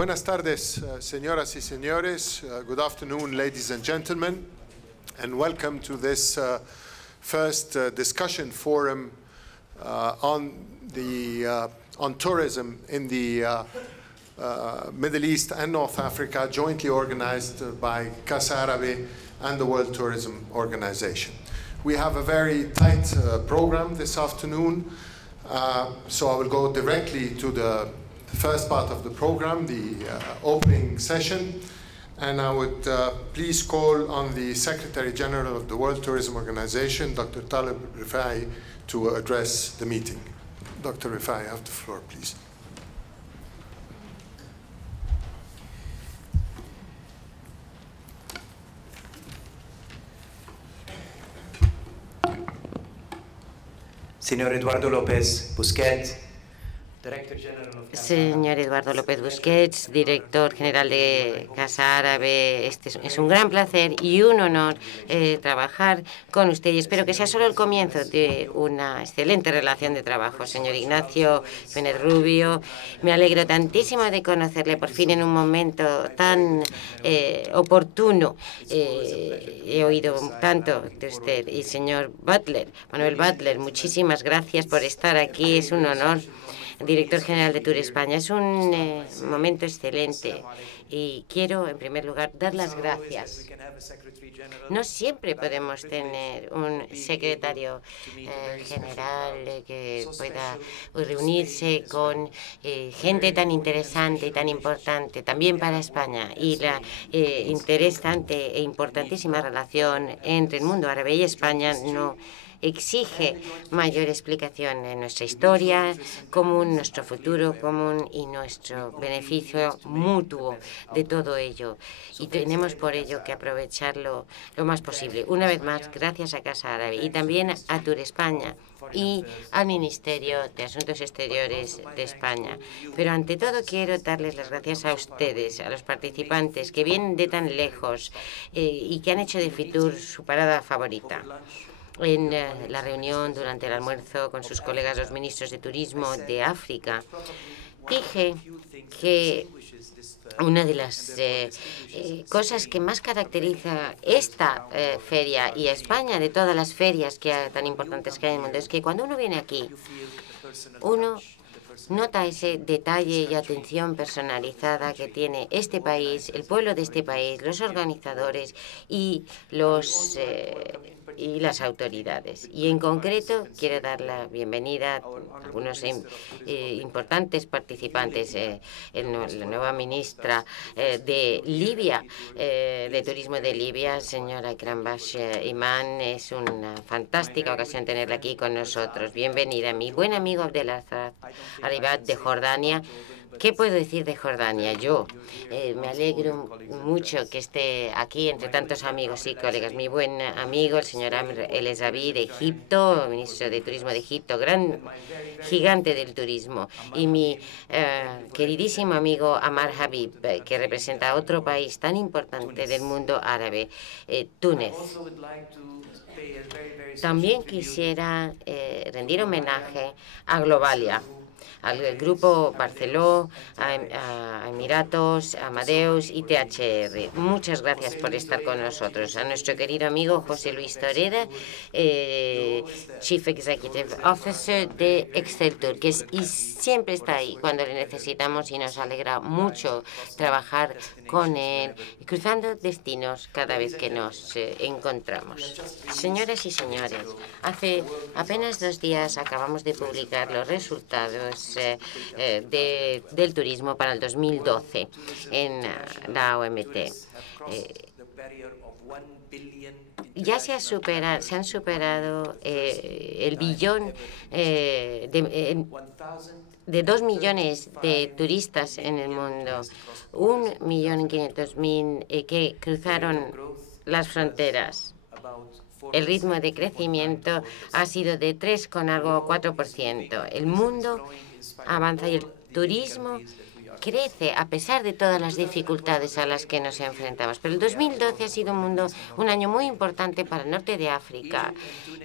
Buenas tardes, señoras y señores. Good afternoon, ladies and gentlemen, and welcome to this first discussion forum on tourism in the Middle East and North Africa, jointly organized by Casa Árabe and the World Tourism Organization. We have a very tight program this afternoon, so I will go directly to the first part of the program, the opening session, and I would please call on the Secretary General of the World Tourism Organization, Dr. Taleb Rifai, to address the meeting. Dr. Rifai, you have the floor, please. Señor Eduardo López Busquets, Señor Eduardo López Busquets, director general de Casa Árabe, es un gran placer y un honor trabajar con usted, y espero que sea solo el comienzo de una excelente relación de trabajo. Señor Ignacio Jiménez Rubio, me alegro tantísimo de conocerle por fin en un momento tan oportuno. He oído tanto de usted. Y señor Butler, Manuel Butler, muchísimas gracias por estar aquí, es un honor. Director General de Tour España, es un momento excelente y quiero, en primer lugar, dar las gracias. No siempre podemos tener un secretario general que pueda reunirse con gente tan interesante y tan importante, también para España, y la interesante e importantísima relación entre el mundo árabe y España no exige mayor explicación en nuestra historia común, nuestro futuro común y nuestro beneficio mutuo de todo ello. Y tenemos por ello que aprovecharlo lo más posible. Una vez más, gracias a Casa Árabe y también a Tour España y al Ministerio de Asuntos Exteriores de España. Pero ante todo quiero darles las gracias a ustedes, a los participantes que vienen de tan lejos y que han hecho de Fitur su parada favorita. En la reunión durante el almuerzo con sus colegas los ministros de turismo de África, dije que una de las cosas que más caracteriza esta feria y a España de todas las ferias tan importantes que hay en el mundo es que cuando uno viene aquí, uno nota ese detalle y atención personalizada que tiene este país, el pueblo de este país, los organizadores y las autoridades. Y en concreto quiero dar la bienvenida a algunos importantes participantes. La nueva ministra de Libia, de Turismo de Libia, señora Krambash Iman, es una fantástica ocasión tenerla aquí con nosotros. Bienvenida. Mi buen amigo Abdelazar Aribat de Jordania. ¿Qué puedo decir de Jordania? Yo me alegro mucho que esté aquí entre tantos amigos y colegas. Mi buen amigo, el señor Amr El Ezabi de Egipto, ministro de Turismo de Egipto, gran gigante del turismo. Y mi queridísimo amigo Amar Habib, que representa a otro país tan importante del mundo árabe, Túnez. También quisiera rendir homenaje a Globalia, al Grupo Barceló, a Emiratos, a Amadeus y THR. Muchas gracias por estar con nosotros. A nuestro querido amigo José Luis Toreda, Chief Executive Officer de Exceltur, que siempre está ahí cuando le necesitamos y nos alegra mucho trabajar con él, cruzando destinos cada vez que nos encontramos. Señoras y señores, hace apenas 2 días acabamos de publicar los resultados del turismo para el 2012 en la OMT. Ya se han superado el billón de 2 millones de turistas en el mundo, 1.500.000 que cruzaron las fronteras. El ritmo de crecimiento ha sido de 3,4%. El mundo avanza y el turismo crece a pesar de todas las dificultades a las que nos enfrentamos. Pero el 2012 ha sido un año muy importante para el norte de África,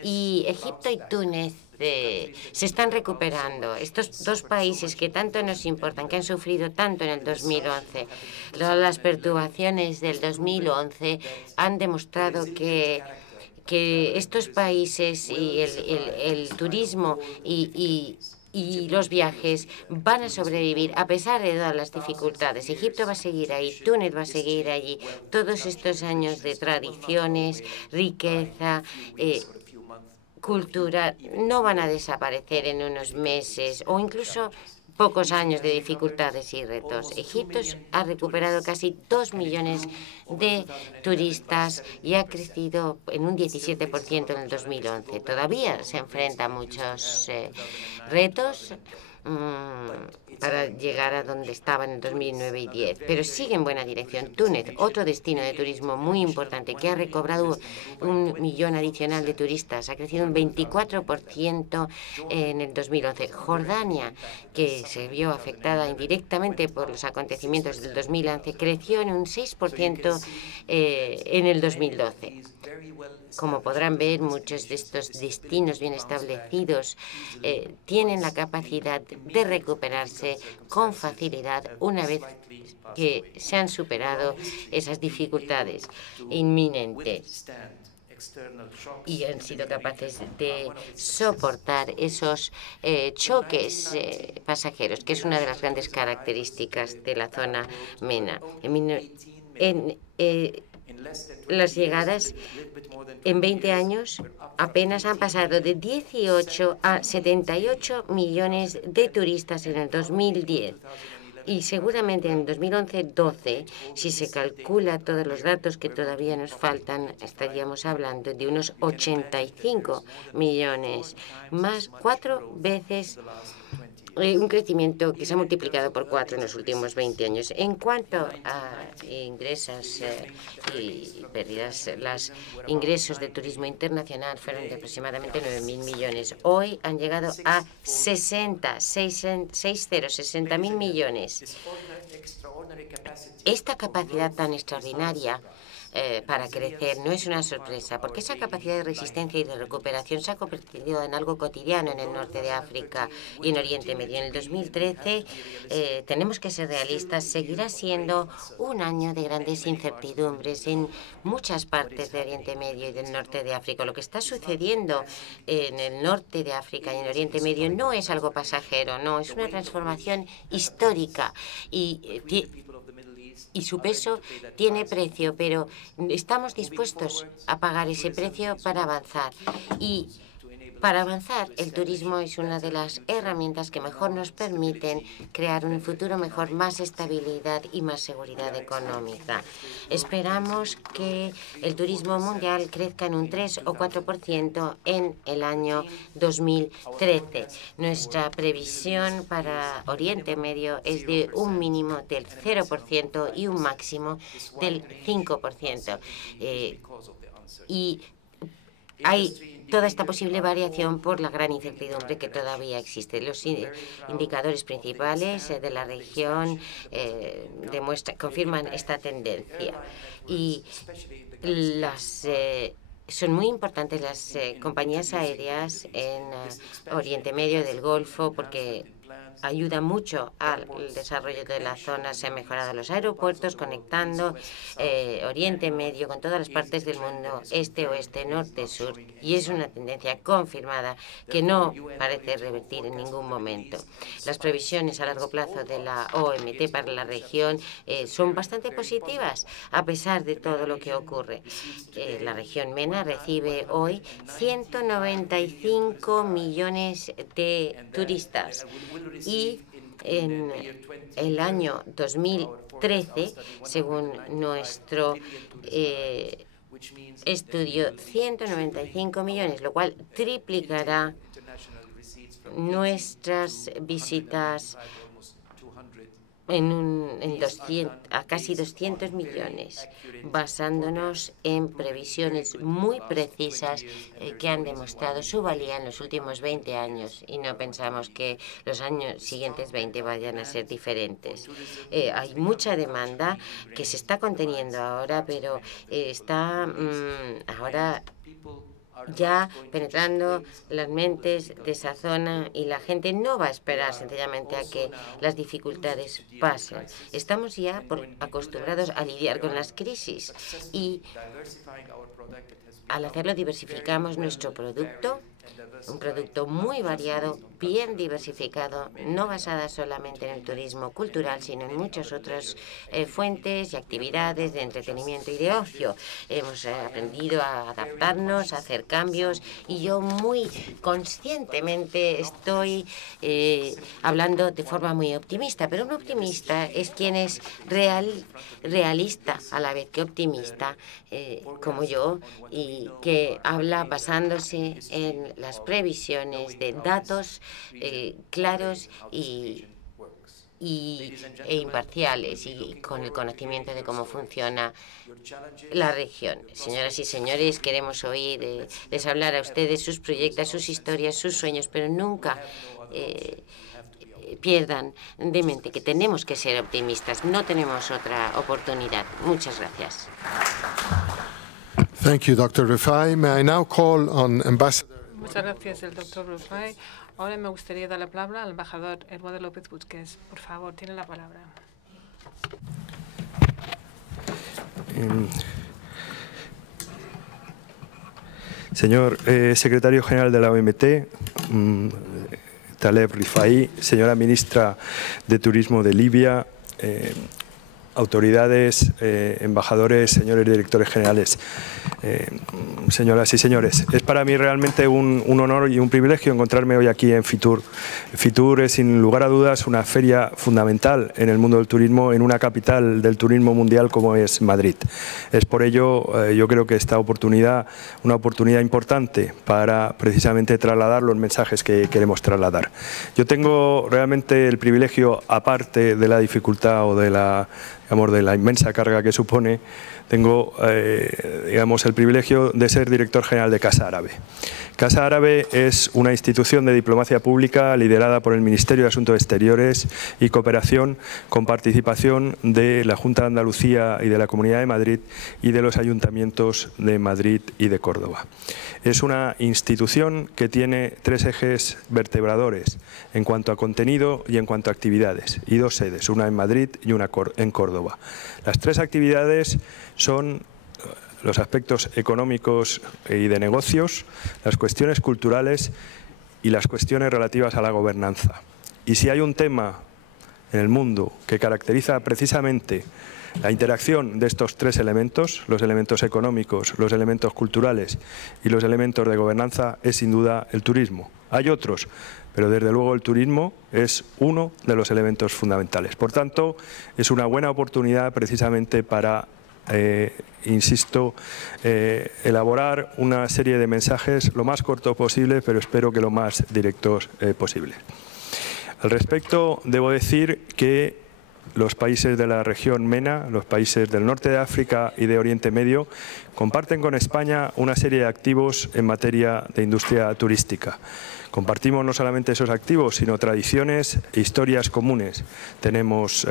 y Egipto y Túnez se están recuperando. Estos dos países que tanto nos importan, que han sufrido tanto en el 2011, las perturbaciones del 2011 han demostrado que estos países y el turismo y los viajes van a sobrevivir a pesar de todas las dificultades. Egipto va a seguir ahí, Túnez va a seguir allí. Todos estos años de tradiciones, riqueza, cultura, no van a desaparecer en unos meses o incluso pocos años de dificultades y retos. Egipto ha recuperado casi 2 millones de turistas y ha crecido en un 17% en el 2011. Todavía se enfrenta a muchos retos para llegar a donde estaba en el 2009 y 2010, pero sigue en buena dirección. Túnez, otro destino de turismo muy importante que ha recobrado 1 millón adicional de turistas, ha crecido un 24% en el 2011. Jordania, que se vio afectada indirectamente por los acontecimientos del 2011, creció en un 6% en el 2012. Como podrán ver, muchos de estos destinos bien establecidos tienen la capacidad de recuperarse con facilidad una vez que se han superado esas dificultades inminentes y han sido capaces de soportar esos choques pasajeros, que es una de las grandes características de la zona MENA. Las llegadas en 20 años apenas han pasado de 18 a 78 millones de turistas en el 2010. Y seguramente en 2011-12, si se calcula todos los datos que todavía nos faltan, estaríamos hablando de unos 85 millones, más 4 veces un crecimiento que se ha multiplicado por 4 en los últimos 20 años. En cuanto a ingresos y pérdidas, los ingresos del turismo internacional fueron de aproximadamente 9.000 millones. Hoy han llegado a 60.000 millones. Esta capacidad tan extraordinaria para crecer no es una sorpresa, porque esa capacidad de resistencia y de recuperación se ha convertido en algo cotidiano en el norte de África y en Oriente Medio. En el 2013, tenemos que ser realistas, seguirá siendo un año de grandes incertidumbres en muchas partes de Oriente Medio y del norte de África. Lo que está sucediendo en el norte de África y en Oriente Medio no es algo pasajero, no, es una transformación histórica y su peso tiene precio, pero estamos dispuestos a pagar ese precio para avanzar. Y para avanzar, el turismo es una de las herramientas que mejor nos permiten crear un futuro mejor, más estabilidad y más seguridad económica. Esperamos que el turismo mundial crezca en un 3 o 4% en el año 2013. Nuestra previsión para Oriente Medio es de un mínimo del 0% y un máximo del 5%. Y hay toda esta posible variación por la gran incertidumbre que todavía existe. Los indicadores principales de la región confirman esta tendencia. Y son muy importantes las compañías aéreas en Oriente Medio del Golfo porque ayuda mucho al desarrollo de la zona. Se han mejorado los aeropuertos conectando Oriente Medio con todas las partes del mundo, este, oeste, norte, sur, y es una tendencia confirmada que no parece revertir en ningún momento. Las previsiones a largo plazo de la OMT para la región son bastante positivas, a pesar de todo lo que ocurre. La región MENA recibe hoy 195 millones de turistas. Y en el año 2013, según nuestro estudio, 195 millones, lo cual triplicará nuestras visitas a casi 200 millones, basándonos en previsiones muy precisas que han demostrado su valía en los últimos 20 años y no pensamos que los años siguientes 20 vayan a ser diferentes. Hay mucha demanda que se está conteniendo ahora, pero está ahora ya penetrando las mentes de esa zona y la gente no va a esperar sencillamente a que las dificultades pasen. Estamos ya acostumbrados a lidiar con las crisis y al hacerlo diversificamos nuestro producto, un producto muy variado, bien diversificado, no basada solamente en el turismo cultural, sino en muchas otras fuentes y actividades de entretenimiento y de ocio. Hemos aprendido a adaptarnos, a hacer cambios y yo muy conscientemente estoy hablando de forma muy optimista, pero un optimista es quien es realista a la vez que optimista, como yo, y que habla basándose en las previsiones de datos claros e imparciales y con el conocimiento de cómo funciona la región. Señoras y señores, queremos les hablar a ustedes sus proyectos, sus historias, sus sueños, pero nunca pierdan de mente que tenemos que ser optimistas, no tenemos otra oportunidad. Muchas gracias. Thank you, Dr. Rifai. May I now call on Ambassador... Muchas gracias, el doctor Rifai. Ahora me gustaría dar la palabra al embajador Eduardo López Busquets. Por favor, tiene la palabra. Señor secretario general de la OMT, Taleb Rifai, señora ministra de Turismo de Libia, autoridades, embajadores, señores directores generales, señoras y señores. Es para mí realmente un honor y un privilegio encontrarme hoy aquí en Fitur. Fitur es, sin lugar a dudas, una feria fundamental en el mundo del turismo, en una capital del turismo mundial como es Madrid. Es por ello, yo creo que esta oportunidad, una oportunidad importante para precisamente trasladar los mensajes que queremos trasladar. Yo tengo realmente el privilegio, aparte de la dificultad o de la inmensa carga que supone, tengo el privilegio de ser director general de Casa Árabe. Casa Árabe es una institución de diplomacia pública liderada por el Ministerio de Asuntos Exteriores y Cooperación, con participación de la Junta de Andalucía y de la Comunidad de Madrid y de los ayuntamientos de Madrid y de Córdoba. Es una institución que tiene tres ejes vertebradores en cuanto a contenido y en cuanto a actividades, y dos sedes, una en Madrid y una en Córdoba. Las tres actividades son los aspectos económicos y de negocios, las cuestiones culturales y las cuestiones relativas a la gobernanza. Y si hay un tema en el mundo que caracteriza precisamente la interacción de estos tres elementos, los elementos económicos, los elementos culturales y los elementos de gobernanza, es sin duda el turismo. Hay otros, pero desde luego el turismo es uno de los elementos fundamentales. Por tanto, es una buena oportunidad precisamente para insisto, elaborar una serie de mensajes lo más cortos posible, pero espero que lo más directos posible. Al respecto, debo decir que los países de la región MENA, los países del norte de África y de Oriente Medio, comparten con España una serie de activos en materia de industria turística. Compartimos no solamente esos activos, sino tradiciones e historias comunes. Tenemos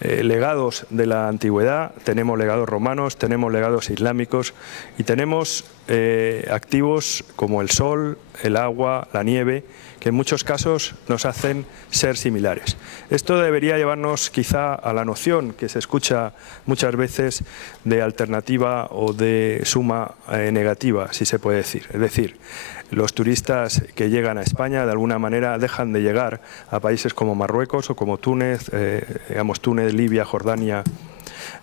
legados de la antigüedad, tenemos legados romanos, tenemos legados islámicos y tenemos activos como el sol, el agua, la nieve, que en muchos casos nos hacen ser similares. Esto debería llevarnos quizá a la noción que se escucha muchas veces de alternativa o de suma negativa, si se puede decir. Es decir, los turistas que llegan a España de alguna manera dejan de llegar a países como Marruecos o como Túnez, Túnez, Libia, Jordania,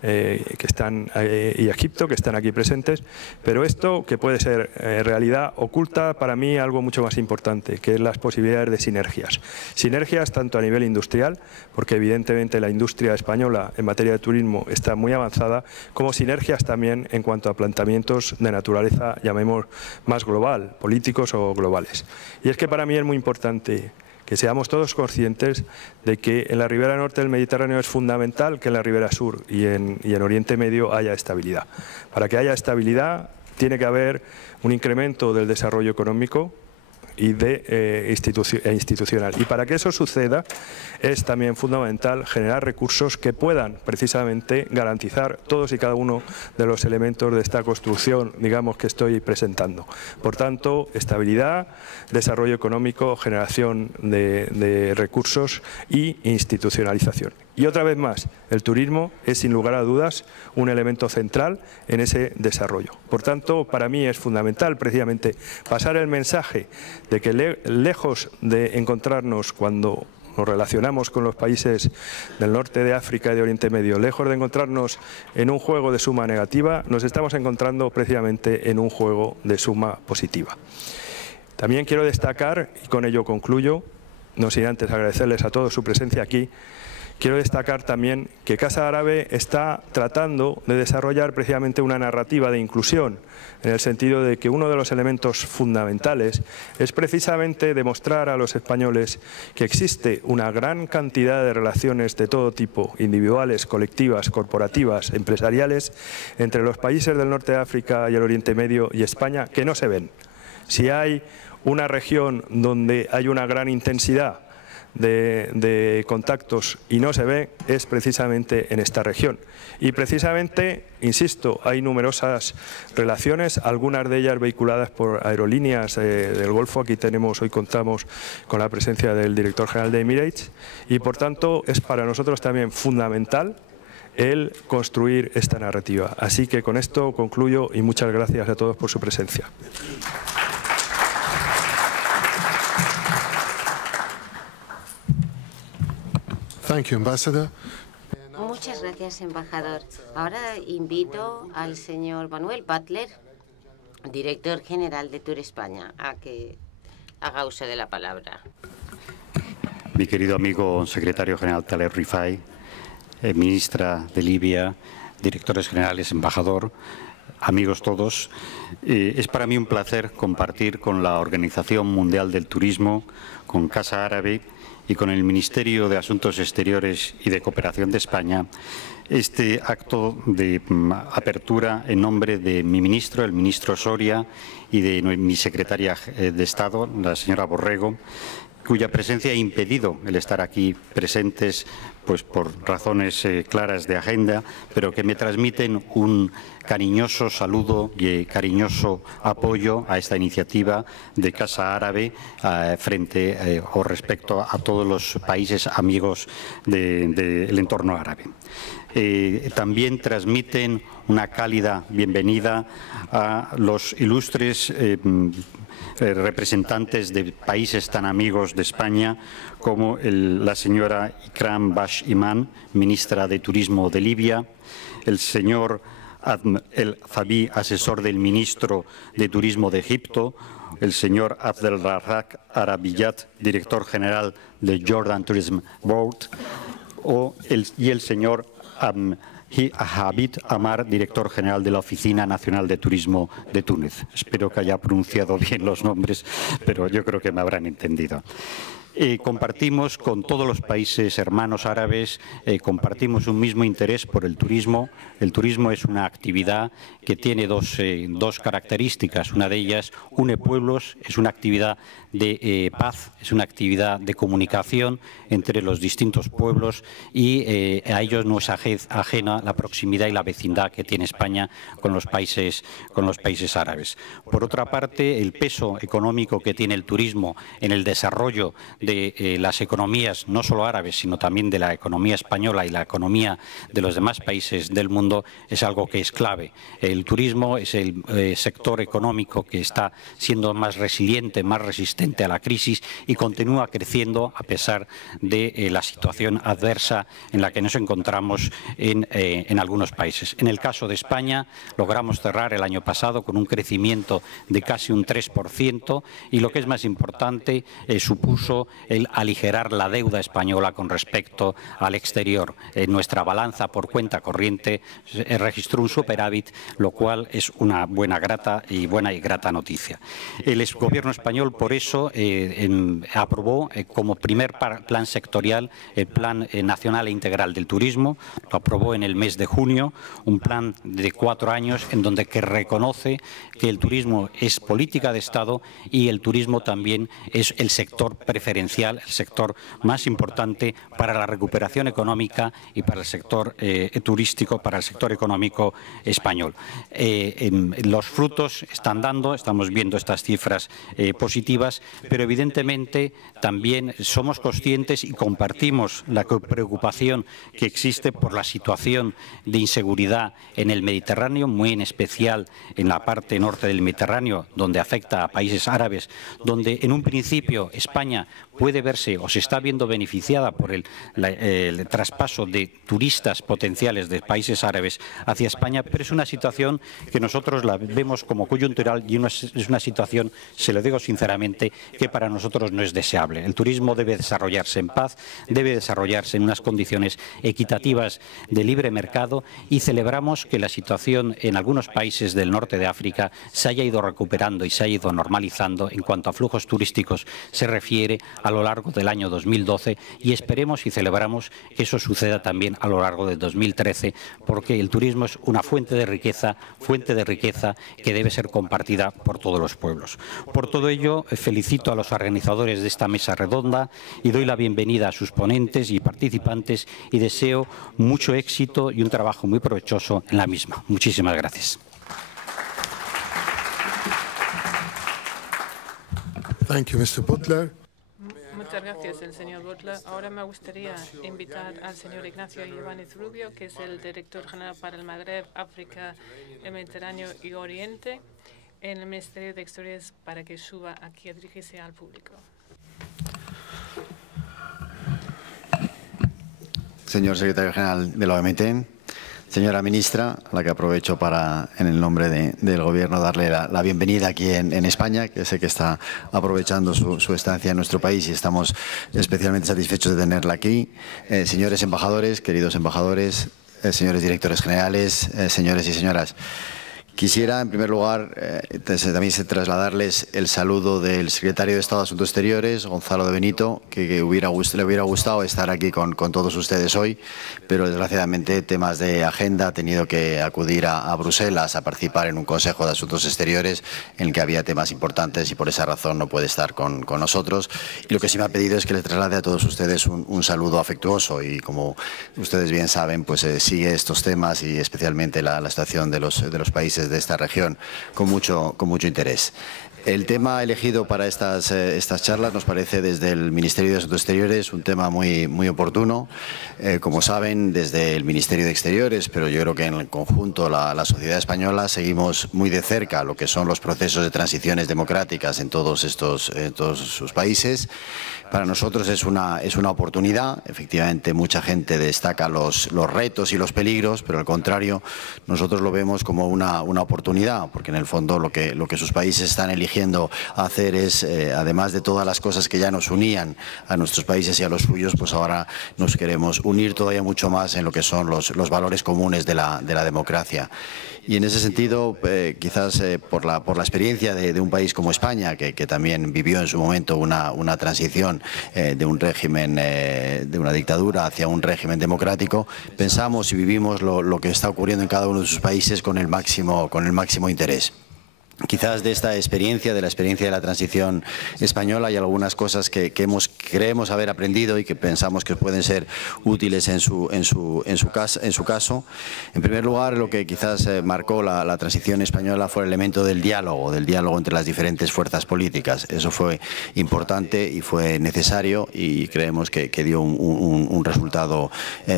y Egipto, que están aquí presentes, pero esto, que puede ser realidad, oculta para mí algo mucho más importante, que es las posibilidades de sinergias. Sinergias tanto a nivel industrial, porque evidentemente la industria española en materia de turismo está muy avanzada, como sinergias también en cuanto a planteamientos de naturaleza, llamemos más global, políticos o globales. Y es que para mí es muy importante que seamos todos conscientes de que en la ribera norte del Mediterráneo es fundamental que en la ribera sur y en Oriente Medio haya estabilidad. Para que haya estabilidad tiene que haber un incremento del desarrollo económico, y institucional. Y para que eso suceda es también fundamental generar recursos que puedan precisamente garantizar todos y cada uno de los elementos de esta construcción, digamos, que estoy presentando. Por tanto, estabilidad, desarrollo económico, generación de recursos y institucionalización. Y otra vez más, el turismo es sin lugar a dudas un elemento central en ese desarrollo. Por tanto, para mí es fundamental precisamente pasar el mensaje de que lejos de encontrarnos cuando nos relacionamos con los países del norte de África y de Oriente Medio, lejos de encontrarnos en un juego de suma negativa, nos estamos encontrando precisamente en un juego de suma positiva. También quiero destacar, y con ello concluyo, no sin antes agradecerles a todos su presencia aquí, quiero destacar también que Casa Árabe está tratando de desarrollar precisamente una narrativa de inclusión, en el sentido de que uno de los elementos fundamentales es precisamente demostrar a los españoles que existe una gran cantidad de relaciones de todo tipo, individuales, colectivas, corporativas, empresariales, entre los países del norte de África y el Oriente Medio y España, que no se ven. Si hay una región donde hay una gran intensidad de contactos y no se ve, es precisamente en esta región. Y precisamente, insisto, hay numerosas relaciones, algunas de ellas vehiculadas por aerolíneas del Golfo. Aquí hoy contamos con la presencia del director general de Emirates y, por tanto, es para nosotros también fundamental el construir esta narrativa. Así que con esto concluyo y muchas gracias a todos por su presencia. Thank you, Ambassador. Muchas gracias, embajador. Ahora invito al señor Manuel Butler, director general de Tour España, a que haga uso de la palabra. Mi querido amigo secretario general Taleb Rifai, ministra de Libia, directores generales, embajador, amigos todos, es para mí un placer compartir con la Organización Mundial del Turismo, con Casa Árabe y con el Ministerio de Asuntos Exteriores y de Cooperación de España este acto de apertura en nombre de mi ministro, el ministro Soria, y de mi secretaria de Estado, la señora Borrego, cuya presencia ha impedido el estar aquí presentes pues por razones claras de agenda, pero que me transmiten un cariñoso saludo y cariñoso apoyo a esta iniciativa de Casa Árabe frente o respecto a todos los países amigos del entorno árabe. También transmiten una cálida bienvenida a los ilustres representantes de países tan amigos de España como la señora Ikram Bash Iman, ministra de Turismo de Libia, el señor El Zabi, asesor del ministro de Turismo de Egipto, el señor Abdelrazak Arabiyat, director general de Jordan Tourism Board, y el señor Habib Amar, director general de la Oficina Nacional de Turismo de Túnez. Espero que haya pronunciado bien los nombres, pero yo creo que me habrán entendido. Compartimos con todos los países hermanos árabes, compartimos un mismo interés por el turismo. El turismo es una actividad que tiene dos características. Una de ellas, une pueblos, es una actividad de paz, es una actividad de comunicación entre los distintos pueblos y a ellos no es ajena la proximidad y la vecindad que tiene España con los países árabes. Por otra parte, el peso económico que tiene el turismo en el desarrollo de las economías, no solo árabes, sino también de la economía española y la economía de los demás países del mundo, es algo que es clave. El turismo es el sector económico que está siendo más resiliente, más resistente a la crisis y continúa creciendo a pesar de la situación adversa en la que nos encontramos en algunos países. En el caso de España, logramos cerrar el año pasado con un crecimiento de casi un 3% y, lo que es más importante, supuso el aligerar la deuda española con respecto al exterior. Nuestra balanza por cuenta corriente registró un superávit, lo cual es una buena y grata noticia. El Gobierno español, por eso, aprobó como primer plan sectorial el Plan Nacional e Integral del Turismo. Lo aprobó en el mes de junio, un plan de 4 años en donde reconoce que el turismo es política de Estado y el turismo también es el sector preferencial, el sector más importante para la recuperación económica y para el sector turístico, para el sector económico español. Los frutos están dando, estamos viendo estas cifras positivas, pero evidentemente también somos conscientes y compartimos la preocupación que existe por la situación de inseguridad en el Mediterráneo, muy en especial en la parte norte del Mediterráneo, donde afecta a países árabes, donde en un principio España puede verse o se está viendo beneficiada por el traspaso de turistas potenciales de países árabes hacia España, pero es una situación que nosotros la vemos como coyuntural y es una situación, se lo digo sinceramente, que para nosotros no es deseable. El turismo debe desarrollarse en paz, debe desarrollarse en unas condiciones equitativas de libre mercado, y celebramos que la situación en algunos países del norte de África se haya ido recuperando y se haya ido normalizando en cuanto a flujos turísticos se refiere a lo largo del año 2012, y esperemos y celebramos que eso suceda también a lo largo de 2013, porque el turismo es una fuente de riqueza que debe ser compartida por todos los pueblos. Por todo ello, felicito a los organizadores de esta mesa redonda y doy la bienvenida a sus ponentes y participantes y deseo mucho éxito y un trabajo muy provechoso en la misma. Muchísimas gracias. Thank you, Mr. Butler. Muchas gracias, el señor Butler. Ahora me gustaría invitar al señor Ignacio Ibáñez Rubio, que es el director general para el Magreb, África, el Mediterráneo y Oriente en el Ministerio de Exteriores, para que suba aquí a dirigirse al público. Señor secretario general de la OMT, señora ministra, a la que aprovecho para, en el nombre del Gobierno, darle la bienvenida aquí en España, que sé que está aprovechando su estancia en nuestro país y estamos especialmente satisfechos de tenerla aquí. Señores embajadores, queridos embajadores, señores directores generales, señores y señoras. Quisiera, en primer lugar, también trasladarles el saludo del secretario de Estado de Asuntos Exteriores, Gonzalo de Benito, que le hubiera gustado estar aquí con todos ustedes hoy, pero desgraciadamente temas de agenda ha tenido que acudir a Bruselas a participar en un Consejo de Asuntos Exteriores en el que había temas importantes y por esa razón no puede estar con nosotros. Y lo que sí me ha pedido es que le traslade a todos ustedes un saludo afectuoso y, como ustedes bien saben, pues sigue estos temas y especialmente la situación de los países de esta región con mucho interés. El tema elegido para estas charlas nos parece desde el Ministerio de Asuntos Exteriores un tema muy oportuno. Como saben, desde el Ministerio de Exteriores, pero yo creo que en el conjunto la sociedad española seguimos muy de cerca lo que son los procesos de transiciones democráticas en todos sus países. Para nosotros es una oportunidad. Efectivamente, mucha gente destaca los retos y los peligros, pero al contrario, nosotros lo vemos como una oportunidad, porque en el fondo lo que sus países están eligiendo hacer es, además de todas las cosas que ya nos unían a nuestros países y a los suyos, pues ahora nos queremos unir todavía mucho más en lo que son los valores comunes de la democracia. Y en ese sentido, quizás por la experiencia de un país como España, que también vivió en su momento una transición de un régimen, de una dictadura hacia un régimen democrático, pensamos y vivimos lo que está ocurriendo en cada uno de sus países con el máximo interés. Quizás de esta experiencia, de la experiencia de la transición española, hay algunas cosas que creemos haber aprendido y que pensamos que pueden ser útiles en su caso. En primer lugar, lo que quizás marcó la transición española fue el elemento del diálogo entre las diferentes fuerzas políticas. Eso fue importante y fue necesario y creemos que dio un resultado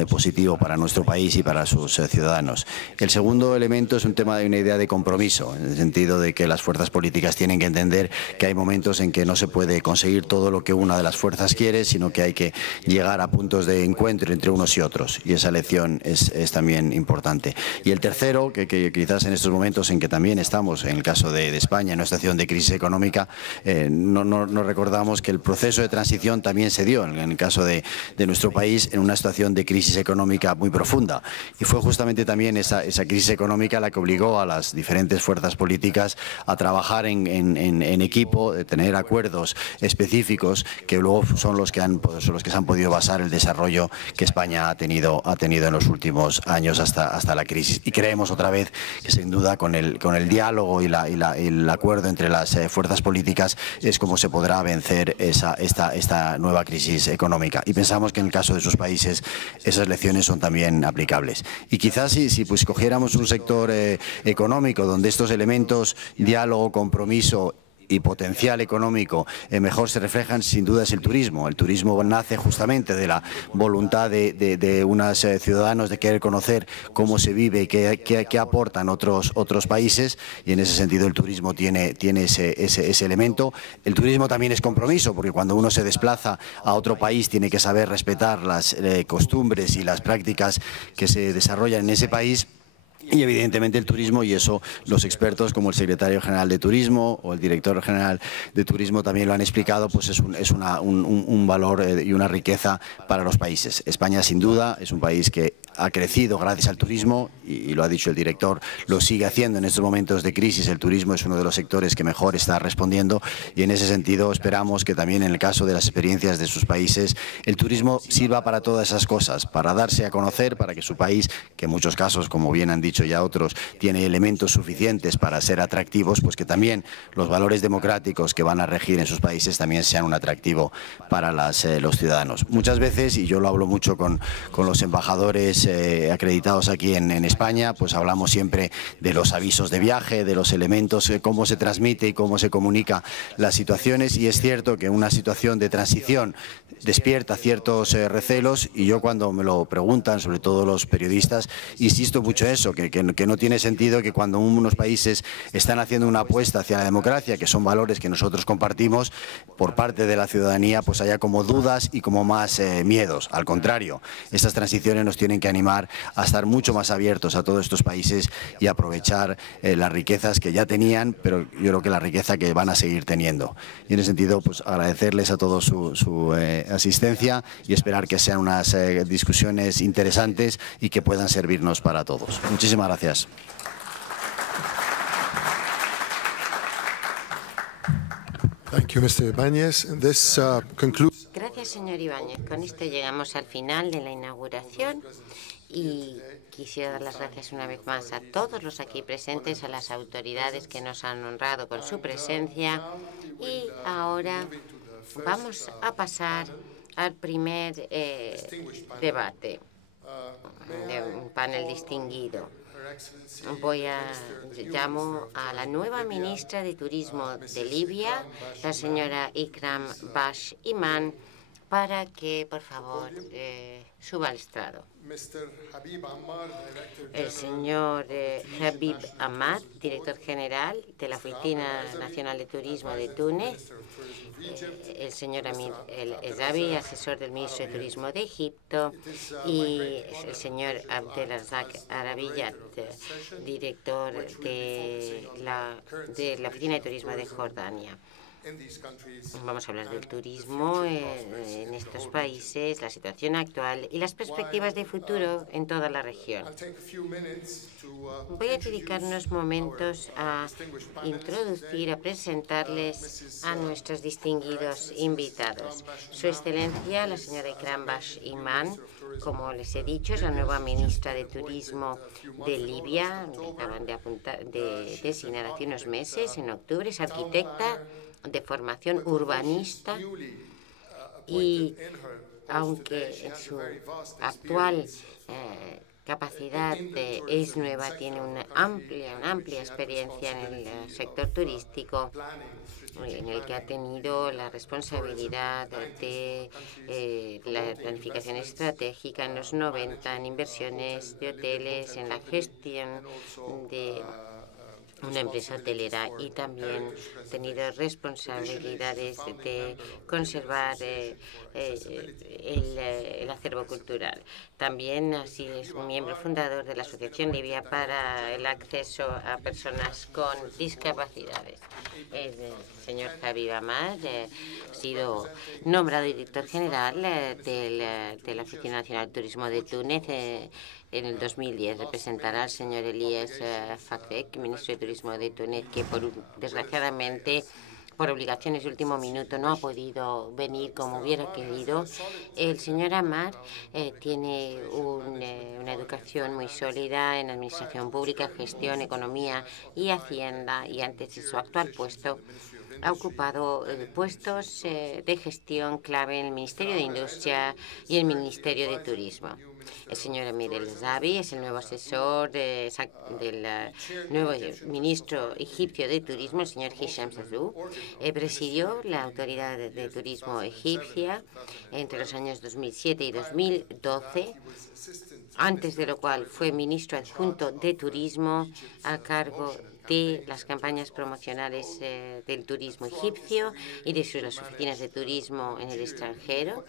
positivo para nuestro país y para sus ciudadanos. El segundo elemento es un tema de una idea de compromiso, en el sentido de de que las fuerzas políticas tienen que entender que hay momentos en que no se puede conseguir todo lo que una de las fuerzas quiere, sino que hay que llegar a puntos de encuentro entre unos y otros, y esa lección es también importante. Y el tercero, que quizás en estos momentos en que también estamos, en el caso de España, en una situación de crisis económica, no recordamos que el proceso de transición también se dio, en el caso de nuestro país, en una situación de crisis económica muy profunda. Y fue justamente también esa crisis económica la que obligó a las diferentes fuerzas políticas a trabajar en equipo, de tener acuerdos específicos que luego son los que se han podido basar el desarrollo que España ha tenido en los últimos años hasta la crisis. Y creemos otra vez que sin duda con el diálogo y el acuerdo entre las fuerzas políticas es como se podrá vencer esta nueva crisis económica. Y pensamos que en el caso de sus países esas lecciones son también aplicables. Y quizás si pues cogiéramos un sector económico donde estos elementos, diálogo, compromiso y potencial económico mejor se reflejan, sin duda es el turismo. El turismo nace justamente de la voluntad de unos ciudadanos de querer conocer cómo se vive, qué aportan otros países, y en ese sentido el turismo tiene ese elemento. El turismo también es compromiso, porque cuando uno se desplaza a otro país tiene que saber respetar las costumbres y las prácticas que se desarrollan en ese país. Y evidentemente el turismo, y eso los expertos como el secretario general de Turismo o el director general de Turismo también lo han explicado, pues es un valor y una riqueza para los países. España sin duda es un país que ha crecido gracias al turismo y lo ha dicho el director, lo sigue haciendo en estos momentos de crisis. El turismo es uno de los sectores que mejor está respondiendo, y en ese sentido esperamos que también en el caso de las experiencias de sus países el turismo sirva para todas esas cosas, para darse a conocer, para que su país, que en muchos casos, como bien han dicho ya otros, tiene elementos suficientes para ser atractivos, pues que también los valores democráticos que van a regir en sus países también sean un atractivo para los ciudadanos. Muchas veces, y yo lo hablo mucho con los embajadores acreditados aquí en España, pues hablamos siempre de los avisos de viaje, de los elementos, cómo se transmite y cómo se comunica las situaciones, y es cierto que una situación de transición despierta ciertos recelos, y yo cuando me lo preguntan, sobre todo los periodistas, insisto mucho en eso, que no tiene sentido que cuando unos países están haciendo una apuesta hacia la democracia, que son valores que nosotros compartimos, por parte de la ciudadanía pues haya como dudas y como más miedos. Al contrario, estas transiciones nos tienen que animar a estar mucho más abiertos a todos estos países y aprovechar las riquezas que ya tenían, pero yo creo que la riqueza que van a seguir teniendo. Y en ese sentido, pues agradecerles a todos su asistencia y esperar que sean unas discusiones interesantes y que puedan servirnos para todos. Muchísimas gracias. Thank you, Mr. Ibáñez. This concludes. Gracias, señor Ibáñez. Con esto llegamos al final de la inauguración y quisiera dar las gracias una vez más a todos los aquí presentes, a las autoridades que nos han honrado con su presencia, y ahora vamos a pasar al primer debate de un panel distinguido. Llamo a la nueva ministra de Turismo de Libia, la señora Ikram Bash Iman, para que, por favor, suba al estrado. El señor Habib Ahmad, director general de la Oficina Nacional de Turismo de Túnez, el señor Amir El Ezabi, asesor del ministro de Turismo de Egipto, y el señor Abdelrazak Arabiyat, director de la Oficina de Turismo de Jordania. Vamos a hablar del turismo en estos países, la situación actual y las perspectivas de futuro en toda la región. Voy a dedicar unos momentos a introducir, a presentarles a nuestros distinguidos invitados. Su Excelencia, la señora Ikram Bash Iman, como les he dicho, es la nueva ministra de Turismo de Libia. Me acaban de designar hace unos meses, en octubre. Es arquitecta de formación, urbanista, y aunque en su actual capacidad es nueva, tiene una amplia experiencia en el sector turístico, en el que ha tenido la responsabilidad de la planificación estratégica en los 90, en inversiones de hoteles, en la gestión de una empresa hotelera, y también ha tenido responsabilidades de conservar el acervo cultural. También así es un miembro fundador de la Asociación Libia para el acceso a personas con discapacidades. El señor Habib Ahmad ha sido nombrado director general de la Oficina Nacional de Turismo de Túnez. En el 2010 representará al señor Elías Fakfek, ministro de Turismo de Túnez, que desgraciadamente por obligaciones de último minuto no ha podido venir como hubiera querido. El señor Ahmad tiene una educación muy sólida en administración pública, gestión, economía y hacienda, y antes de su actual puesto ha ocupado puestos de gestión clave en el Ministerio de Industria y el Ministerio de Turismo. El señor Amir El-Zabi es el nuevo asesor del nuevo ministro egipcio de Turismo, el señor Hisham Zazou. Presidió la Autoridad de Turismo egipcia entre los años 2007 y 2012, antes de lo cual fue ministro adjunto de Turismo a cargo de las campañas promocionales del turismo egipcio y de las oficinas de turismo en el extranjero.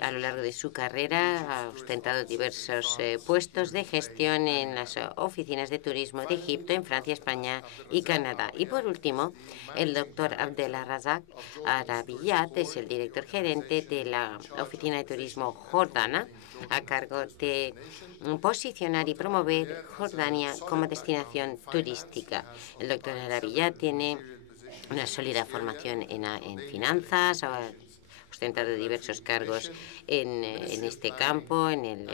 A lo largo de su carrera ha ostentado diversos puestos de gestión en las oficinas de turismo de Egipto, en Francia, España y Canadá. Y por último, el doctor Abdelrazak Arabiyat es el director gerente de la Oficina de Turismo Jordana, a cargo de posicionar y promover Jordania como destinación turística. El doctor Arabiyat tiene una sólida formación en finanzas, ha ostentado diversos cargos en este campo, en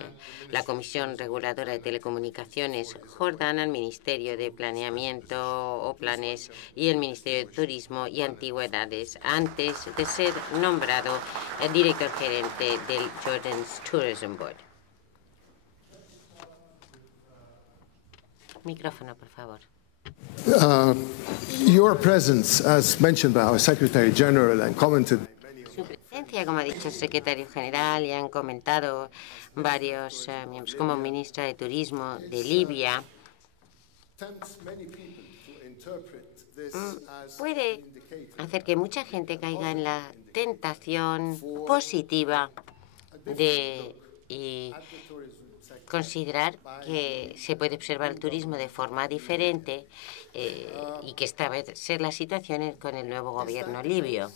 la Comisión Reguladora de Telecomunicaciones Jordana, el Ministerio de Planeamiento o Planes y el Ministerio de Turismo y Antigüedades, antes de ser nombrado el director gerente del Jordan's Tourism Board. Micrófono, por favor. Your presence, as mentioned by our Secretary General and commented. Su presencia, como ha dicho el secretario general y han comentado varios miembros, como ministra de Turismo de Libia, puede hacer que mucha gente caiga en la tentación positiva de considerar que se puede observar el turismo de forma diferente y que esta vez ser la situación con el nuevo gobierno libio.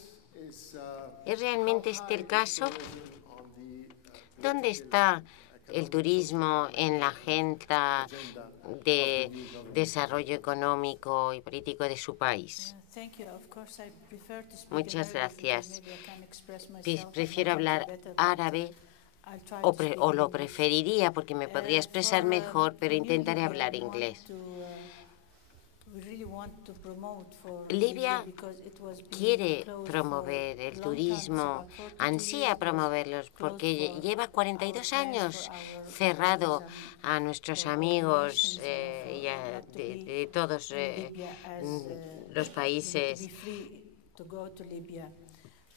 ¿Es realmente este el caso? ¿Dónde está el turismo en la agenda de desarrollo económico y político de su país? Muchas gracias. Prefiero hablar árabe o lo preferiría porque me podría expresar mejor, pero intentaré hablar inglés. Libia quiere promover el turismo, ansía promoverlos, porque lleva 42 años cerrado a nuestros amigos y de todos los países,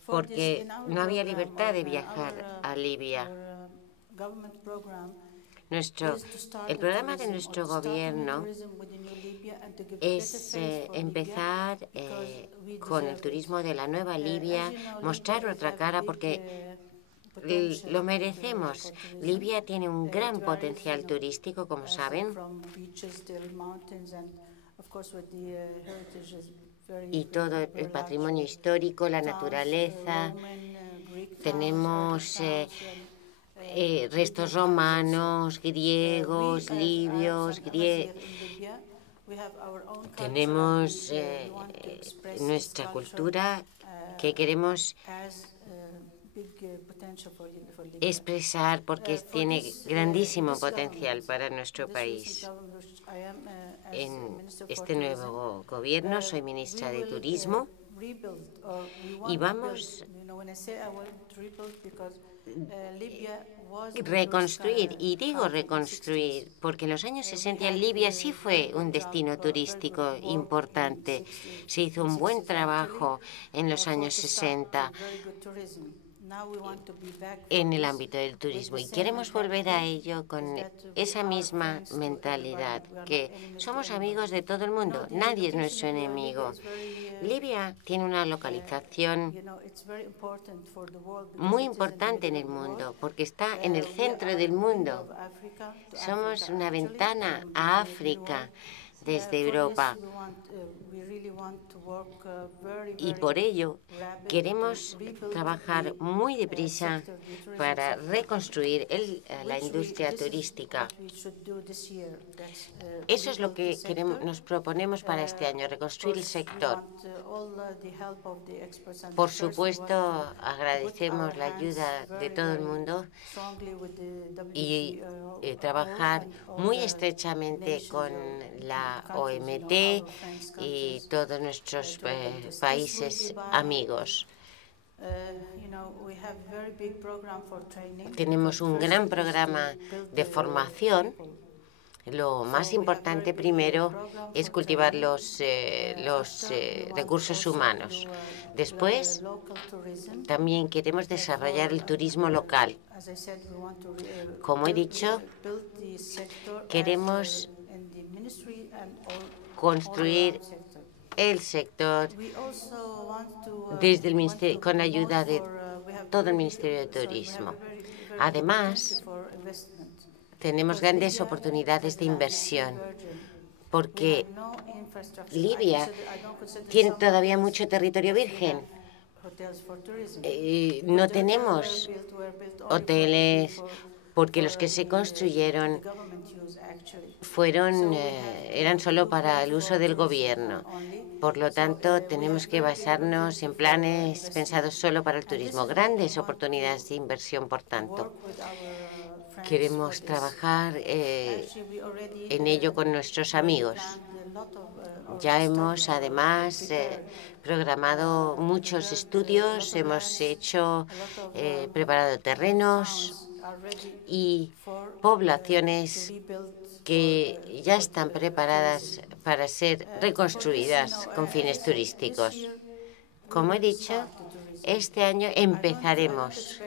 porque no había libertad de viajar a Libia. El programa de nuestro gobierno es empezar con el turismo de la nueva Libia, mostrar otra cara porque lo merecemos. Libia tiene un gran potencial turístico, como saben, y todo el patrimonio histórico, la naturaleza. Tenemos restos romanos, griegos, libios, tenemos nuestra cultura que queremos expresar porque tiene grandísimo potencial para nuestro país. En este nuevo gobierno soy ministra de Turismo y vamos reconstruir, y digo reconstruir, porque en los años 60 Libia sí fue un destino turístico importante. Se hizo un buen trabajo en los años 60. en el ámbito del turismo y queremos volver a ello con esa misma mentalidad, que somos amigos de todo el mundo, nadie es nuestro enemigo. Libia tiene una localización muy importante en el mundo porque está en el centro del mundo. Somos una ventana a África desde Europa. Y por ello queremos trabajar muy deprisa para reconstruir la industria turística. Eso es lo que nos proponemos para este año, reconstruir el sector. Por supuesto, agradecemos la ayuda de todo el mundo y trabajar muy estrechamente con la OMT y todos nuestros países amigos. Tenemos un gran programa de formación. Lo más importante primero es cultivar los recursos humanos. Después, también queremos desarrollar el turismo local. Como he dicho, queremos construir el sector desde el ministerio, con ayuda de todo el Ministerio de Turismo. Además, tenemos grandes oportunidades de inversión porque Libia tiene todavía mucho territorio virgen. No tenemos hoteles porque los que se construyeron eran solo para el uso del gobierno. Por lo tanto, tenemos que basarnos en planes pensados solo para el turismo. Grandes oportunidades de inversión, por tanto. Queremos trabajar en ello con nuestros amigos. Ya hemos, además, programado muchos estudios, hemos preparado terrenos y poblaciones que ya están preparadas para ser reconstruidas con fines turísticos. Como he dicho, este año empezaremos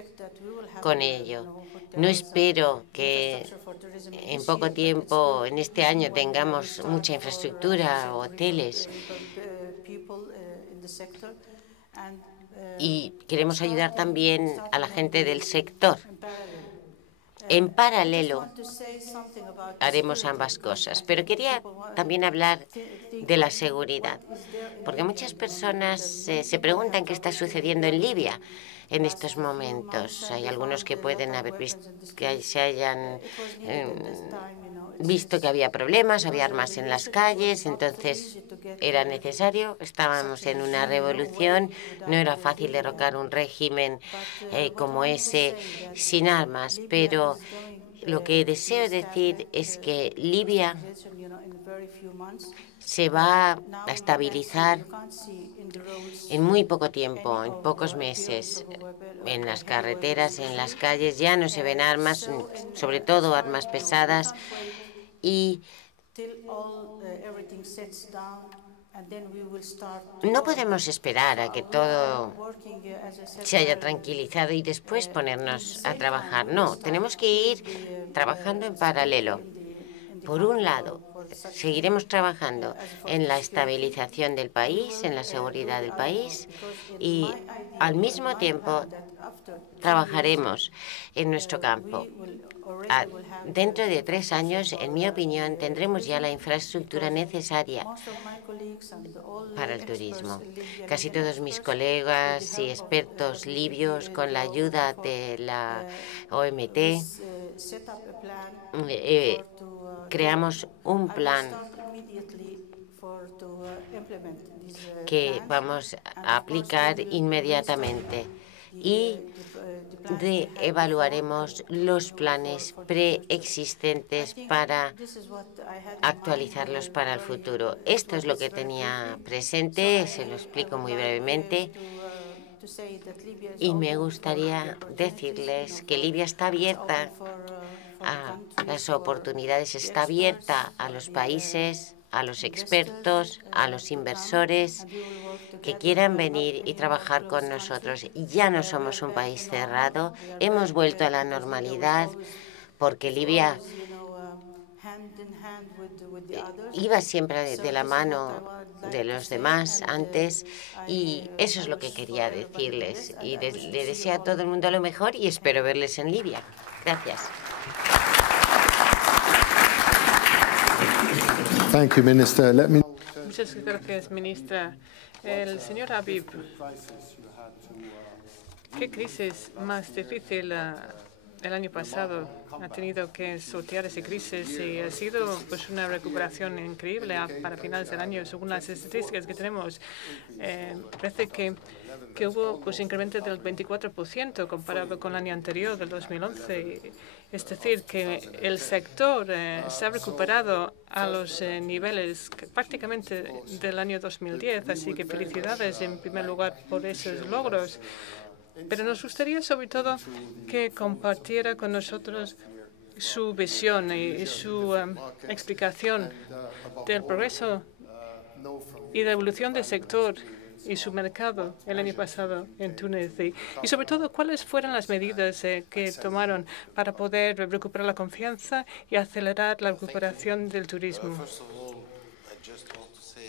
con ello. No espero que en poco tiempo, en este año, tengamos mucha infraestructura, hoteles. Y queremos ayudar también a la gente del sector. En paralelo, haremos ambas cosas. Pero quería también hablar de la seguridad, porque muchas personas se preguntan qué está sucediendo en Libia en estos momentos. Hay algunos que pueden haber visto que se hayan visto que había problemas, había armas en las calles, entonces era necesario. Estábamos en una revolución, no era fácil derrocar un régimen como ese sin armas, pero lo que deseo decir es que Libia se va a estabilizar en muy poco tiempo, en pocos meses. En las carreteras, en las calles, ya no se ven armas, sobre todo armas pesadas, y no podemos esperar a que todo se haya tranquilizado y después ponernos a trabajar. No, tenemos que ir trabajando en paralelo. Por un lado, seguiremos trabajando en la estabilización del país, en la seguridad del país, y al mismo tiempo trabajaremos en nuestro campo. Dentro de 3 años, en mi opinión, tendremos ya la infraestructura necesaria para el turismo. Casi todos mis colegas y expertos libios, con la ayuda de la OMT, creamos un plan que vamos a aplicar inmediatamente y evaluaremos los planes preexistentes para actualizarlos para el futuro. Esto es lo que tenía presente, se lo explico muy brevemente. Y me gustaría decirles que Libia está abierta a las oportunidades, está abierta a los países, a los expertos, a los inversores, que quieran venir y trabajar con nosotros. Ya no somos un país cerrado, hemos vuelto a la normalidad porque Libia iba siempre de la mano de los demás antes, y eso es lo que quería decirles. Y le deseo a todo el mundo lo mejor y espero verles en Libia. Gracias. Thank you, Minister. Muchas gracias, ministra. El señor Habib, ¿qué crisis más difícil el año pasado ha tenido que sortear esa crisis? Y ha sido pues una recuperación increíble para finales del año. Según las estadísticas que tenemos, parece que hubo pues incremento del 24% comparado con el año anterior, del 2011. Es decir, que el sector se ha recuperado a los niveles prácticamente del año 2010. Así que felicidades en primer lugar por esos logros. Pero nos gustaría sobre todo que compartiera con nosotros su visión y su explicación del progreso y de la evolución del sector y su mercado el año pasado en Túnez. Y sobre todo, ¿cuáles fueron las medidas que tomaron para poder recuperar la confianza y acelerar la recuperación del turismo?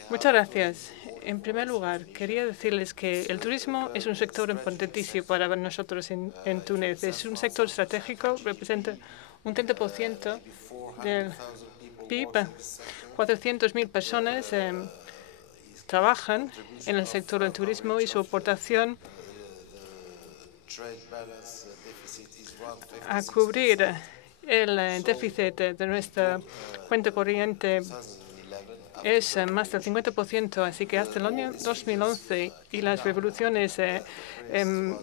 Muchas gracias. En primer lugar, quería decirles que el turismo es un sector importantísimo para nosotros en Túnez. Es un sector estratégico, representa un 30% del PIB. 400.000 personas trabajan en el sector del turismo y su aportación a cubrir el déficit de nuestra cuenta corriente es más del 50%, así que hasta el año 2011 y las revoluciones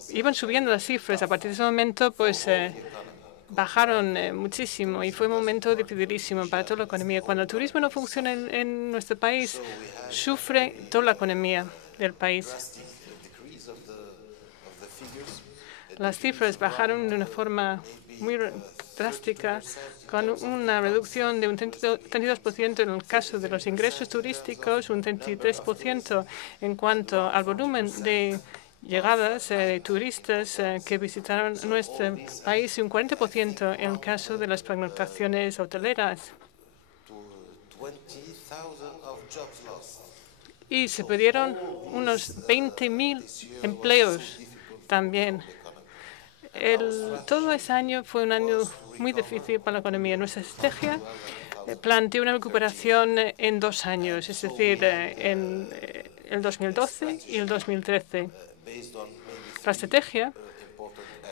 iban subiendo las cifras. A partir de ese momento, pues bajaron muchísimo y fue un momento dificilísimo para toda la economía. Cuando el turismo no funciona en nuestro país, sufre toda la economía del país. Las cifras bajaron de una forma muy drástica, con una reducción de un 32% en el caso de los ingresos turísticos, un 33% en cuanto al volumen de llegadas de turistas que visitaron nuestro país y un 40% en el caso de las pernoctaciones hoteleras. Y se perdieron unos 20.000 empleos también. Todo ese año fue un año muy difícil para la economía. Nuestra estrategia planteó una recuperación en 2 años, es decir, en el 2012 y el 2013. La estrategia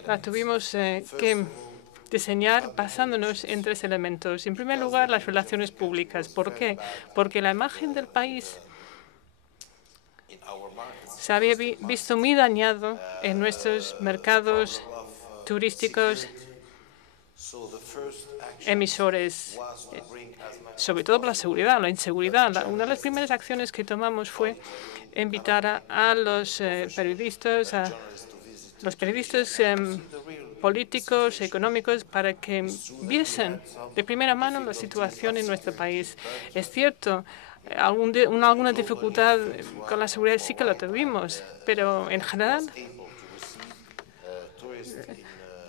la tuvimos que diseñar basándonos en 3 elementos. En primer lugar, las relaciones públicas. ¿Por qué? Porque la imagen del país se había visto muy dañado en nuestros mercados turísticos emisores, sobre todo por la seguridad, la inseguridad. Una de las primeras acciones que tomamos fue invitar a los periodistas, políticos, económicos, para que viesen de primera mano la situación en nuestro país. Es cierto, alguna dificultad con la seguridad sí que la tuvimos, pero en general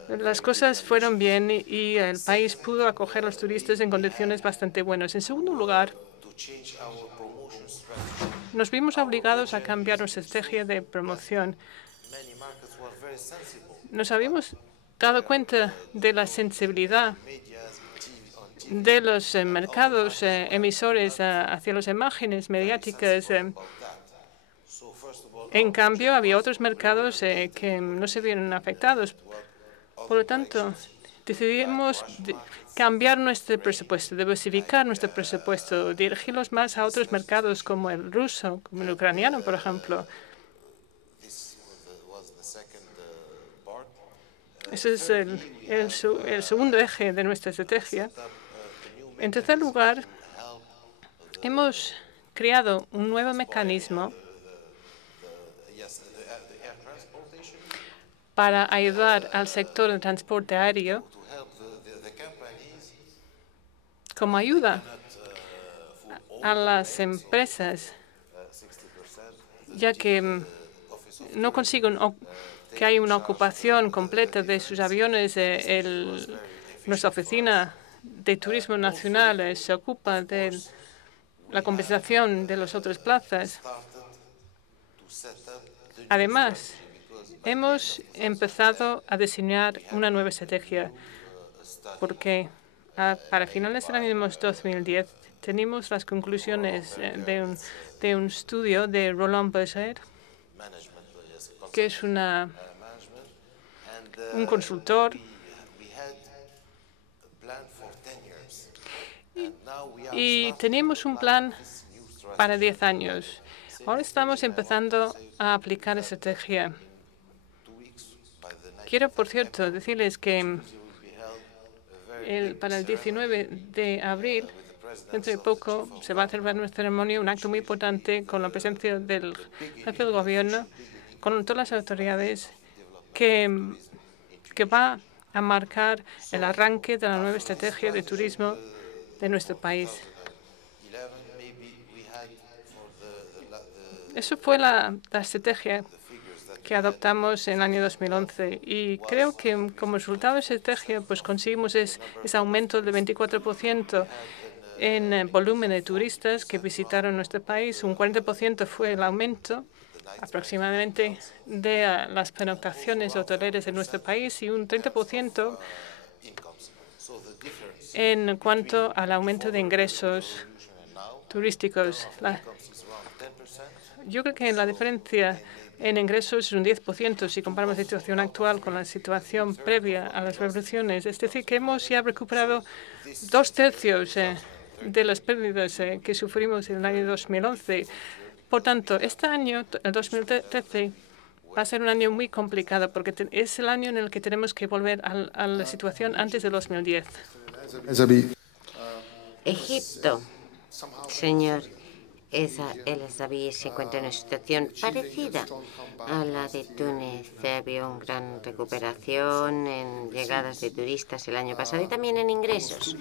las cosas fueron bien y el país pudo acoger a los turistas en condiciones bastante buenas. En segundo lugar, nos vimos obligados a cambiar nuestra estrategia de promoción. Nos habíamos dado cuenta de la sensibilidad de los mercados emisores hacia las imágenes mediáticas. En cambio, había otros mercados que no se vieron afectados. Por lo tanto, decidimos cambiar nuestro presupuesto, diversificar nuestro presupuesto, dirigirlos más a otros mercados como el ruso, como el ucraniano, por ejemplo. Ese es el segundo eje de nuestra estrategia. En tercer lugar, hemos creado un nuevo mecanismo para ayudar al sector del transporte aéreo como ayuda a las empresas ya que no consiguen que haya una ocupación completa de sus aviones. Nuestra oficina de turismo nacional se ocupa de la compensación de las otras plazas. Además, hemos empezado a diseñar una nueva estrategia porque para finales del año 2010 tenemos las conclusiones de un estudio de Roland Berger, que es un consultor, y tenemos un plan para 10 años. Ahora estamos empezando a aplicar la estrategia. Quiero, por cierto, decirles que para el 19 de abril, dentro de poco, se va a celebrar una ceremonia, un acto muy importante con la presencia del jefe del gobierno, con todas las autoridades, que va a marcar el arranque de la nueva estrategia de turismo de nuestro país. Eso fue la estrategia que adoptamos en el año 2011 y creo que como resultado de esa estrategia pues conseguimos ese aumento del 24% en volumen de turistas que visitaron nuestro país. Un 40% fue el aumento aproximadamente de las pernoctaciones hoteleras en nuestro país y un 30% en cuanto al aumento de ingresos turísticos. Yo creo que la diferencia en ingresos es un 10% si comparamos la situación actual con la situación previa a las revoluciones. Es decir, que hemos ya recuperado 2/3 de las pérdidas que sufrimos en el año 2011. Por tanto, este año, el 2013, va a ser un año muy complicado porque es el año en el que tenemos que volver a la situación antes de 2010. Egipto, señor El Azabi, se encuentra en una situación parecida a la de Túnez. Había una gran recuperación en llegadas de turistas el año pasado y también en ingresos.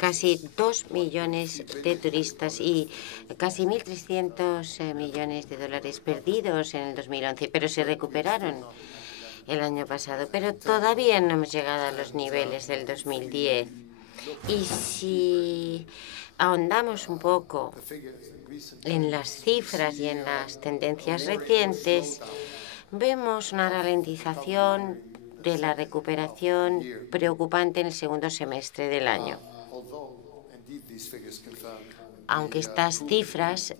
Casi 2 millones de turistas y casi 1.300 millones de dólares perdidos en el 2011, pero se recuperaron el año pasado. Pero todavía no hemos llegado a los niveles del 2010. Y si ahondamos un poco en las cifras y en las tendencias recientes, vemos una ralentización de la recuperación preocupante en el segundo semestre del año. Aunque estas cifras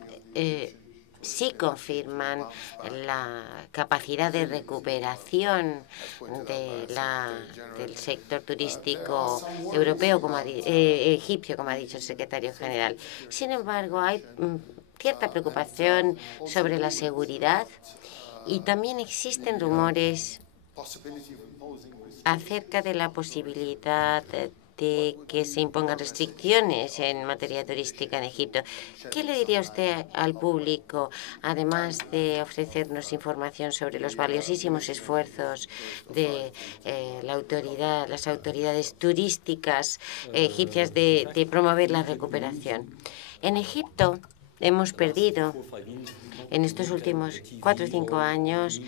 sí confirman la capacidad de recuperación del sector turístico europeo, egipcio, como ha dicho el secretario general. Sin embargo, hay cierta preocupación sobre la seguridad y también existen rumores acerca de la posibilidad de que se impongan restricciones en materia turística en Egipto. ¿Qué le diría usted al público, además de ofrecernos información sobre los valiosísimos esfuerzos de las autoridades turísticas egipcias de promover la recuperación? En Egipto hemos perdido, en estos últimos 4 o 5 años,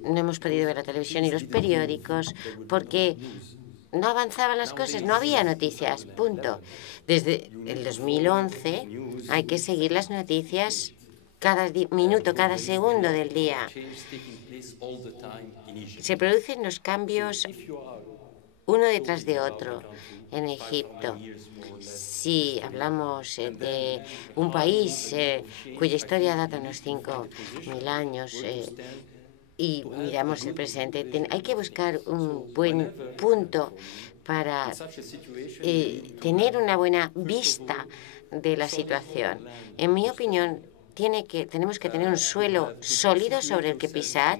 no hemos podido ver la televisión y los periódicos porque no avanzaban las cosas, no había noticias, punto. Desde el 2011 hay que seguir las noticias cada minuto, cada segundo del día. Se producen los cambios uno detrás de otro en Egipto. Si hablamos de un país cuya historia data unos 5.000 años, y miramos el presente, hay que buscar un buen punto para tener una buena vista de la situación. En mi opinión, tenemos que tener un suelo sólido sobre el que pisar.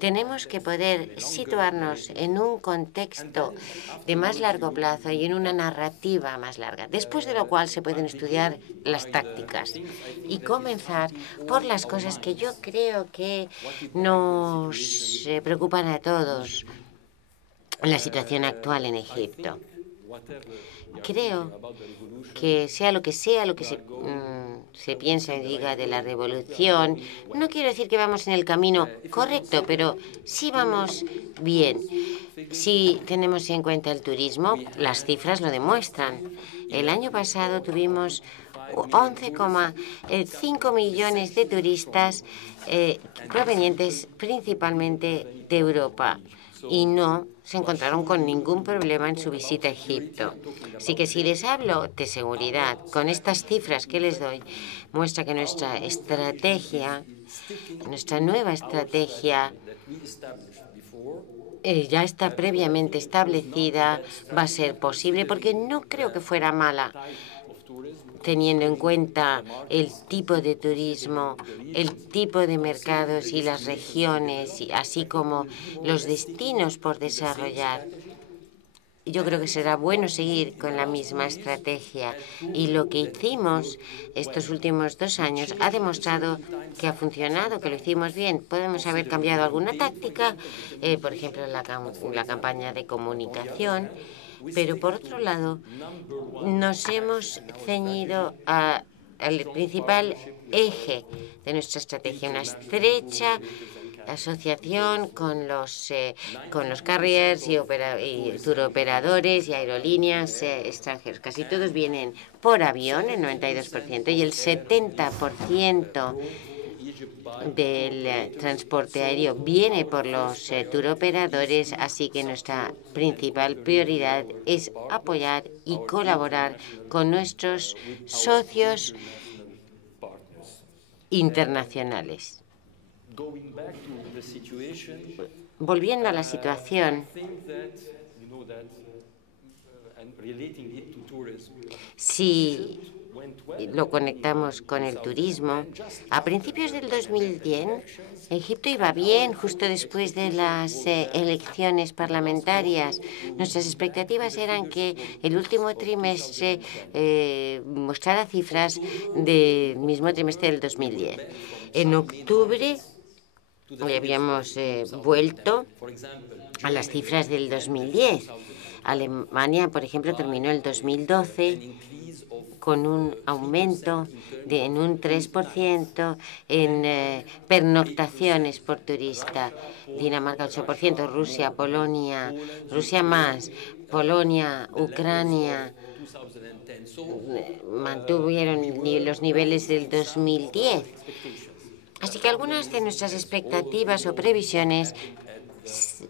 Tenemos que poder situarnos en un contexto de más largo plazo y en una narrativa más larga, después de lo cual se pueden estudiar las tácticas y comenzar por las cosas que yo creo que nos preocupan a todos en la situación actual en Egipto. Creo que sea lo que se se piensa y diga de la revolución, no quiero decir que vamos en el camino correcto, pero sí vamos bien. Si tenemos en cuenta el turismo, las cifras lo demuestran. El año pasado tuvimos 11,5 millones de turistas provenientes principalmente de Europa y no se encontraron con ningún problema en su visita a Egipto. Así que si les hablo de seguridad, con estas cifras que les doy, muestra que nuestra estrategia, nuestra nueva estrategia, ya está previamente establecida, va a ser posible, porque no creo que fuera mala, teniendo en cuenta el tipo de turismo, el tipo de mercados y las regiones, así como los destinos por desarrollar. Yo creo que será bueno seguir con la misma estrategia. Y lo que hicimos estos últimos 2 años ha demostrado que ha funcionado, que lo hicimos bien. Podemos haber cambiado alguna táctica, por ejemplo, la campaña de comunicación, pero por otro lado nos hemos ceñido al principal eje de nuestra estrategia, una estrecha asociación con los carriers y turoperadores y aerolíneas extranjeros. Casi todos vienen por avión, el 92%, y el 70% del transporte aéreo viene por los turoperadores, así que nuestra principal prioridad es apoyar y colaborar con nuestros socios internacionales. Volviendo a la situación, si lo conectamos con el turismo, a principios del 2010, Egipto iba bien justo después de las elecciones parlamentarias. Nuestras expectativas eran que el último trimestre mostrara cifras del mismo trimestre del 2010. En octubre habíamos vuelto a las cifras del 2010. Alemania, por ejemplo, terminó el 2012 con un aumento en un 3% en pernoctaciones por turista. Dinamarca 8%, Rusia, Polonia, Rusia más, Polonia, Ucrania mantuvieron los niveles del 2010. Así que algunas de nuestras expectativas o previsiones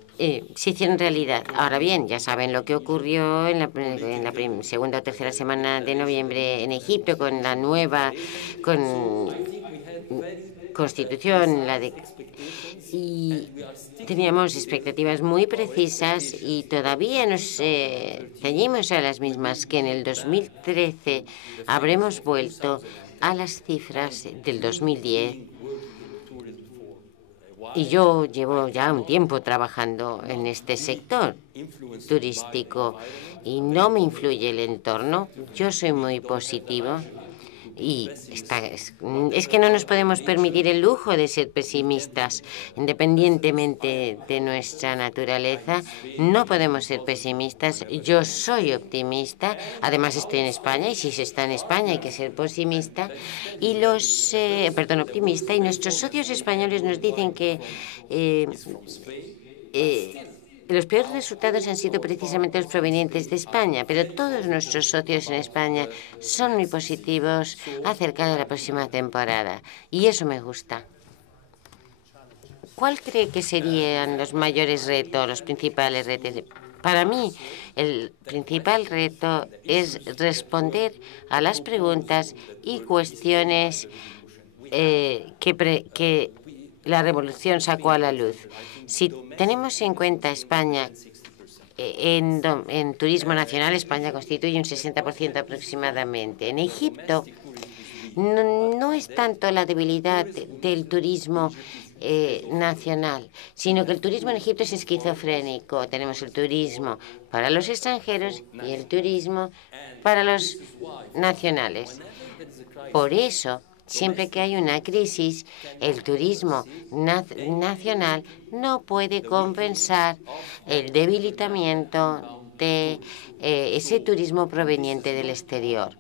se hicieron realidad. Ahora bien, ya saben lo que ocurrió en la segunda o tercera semana de noviembre en Egipto con la nueva constitución. Y teníamos expectativas muy precisas y todavía nos ceñimos a las mismas, que en el 2013 habremos vuelto a las cifras del 2010. Y yo llevo ya un tiempo trabajando en este sector turístico y no me influye el entorno. Yo soy muy positivo y es que no nos podemos permitir el lujo de ser pesimistas. Independientemente de nuestra naturaleza, no podemos ser pesimistas. Yo soy optimista. Además, estoy en España y si se está en España hay que ser optimista. Y optimista. Y nuestros socios españoles nos dicen que los peores resultados han sido precisamente los provenientes de España, pero todos nuestros socios en España son muy positivos acerca de la próxima temporada, y eso me gusta. ¿Cuál cree que serían los mayores retos, los principales retos? Para mí, el principal reto es responder a las preguntas y cuestiones que la revolución sacó a la luz. Si tenemos en cuenta España, en turismo nacional, España constituye un 60% aproximadamente. En Egipto no es tanto la debilidad del turismo nacional, sino que el turismo en Egipto es esquizofrénico. Tenemos el turismo para los extranjeros y el turismo para los nacionales. Por eso, siempre que hay una crisis, el turismo nacional no puede compensar el debilitamiento de ese turismo proveniente del exterior.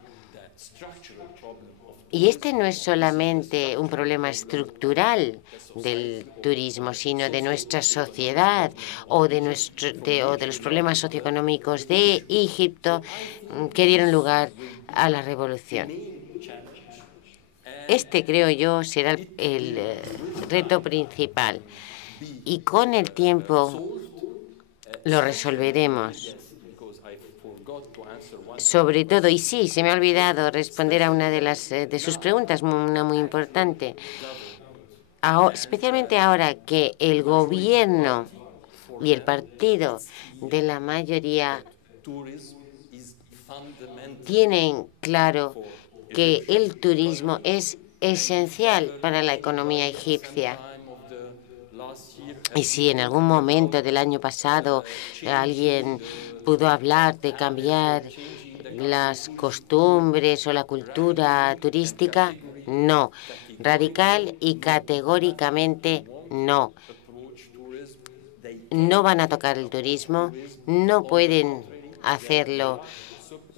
Y este no es solamente un problema estructural del turismo, sino de nuestra sociedad o de los problemas socioeconómicos de Egipto que dieron lugar a la revolución. Este, creo yo, será el reto principal. Y con el tiempo lo resolveremos. Sobre todo, y sí, se me ha olvidado responder a una de sus preguntas, una muy importante. Especialmente ahora que el gobierno y el partido de la mayoría tienen claro que el turismo es esencial para la economía egipcia. Y si en algún momento del año pasado alguien pudo hablar de cambiar las costumbres o la cultura turística, no. Radical y categóricamente no. No van a tocar el turismo, no pueden hacerlo.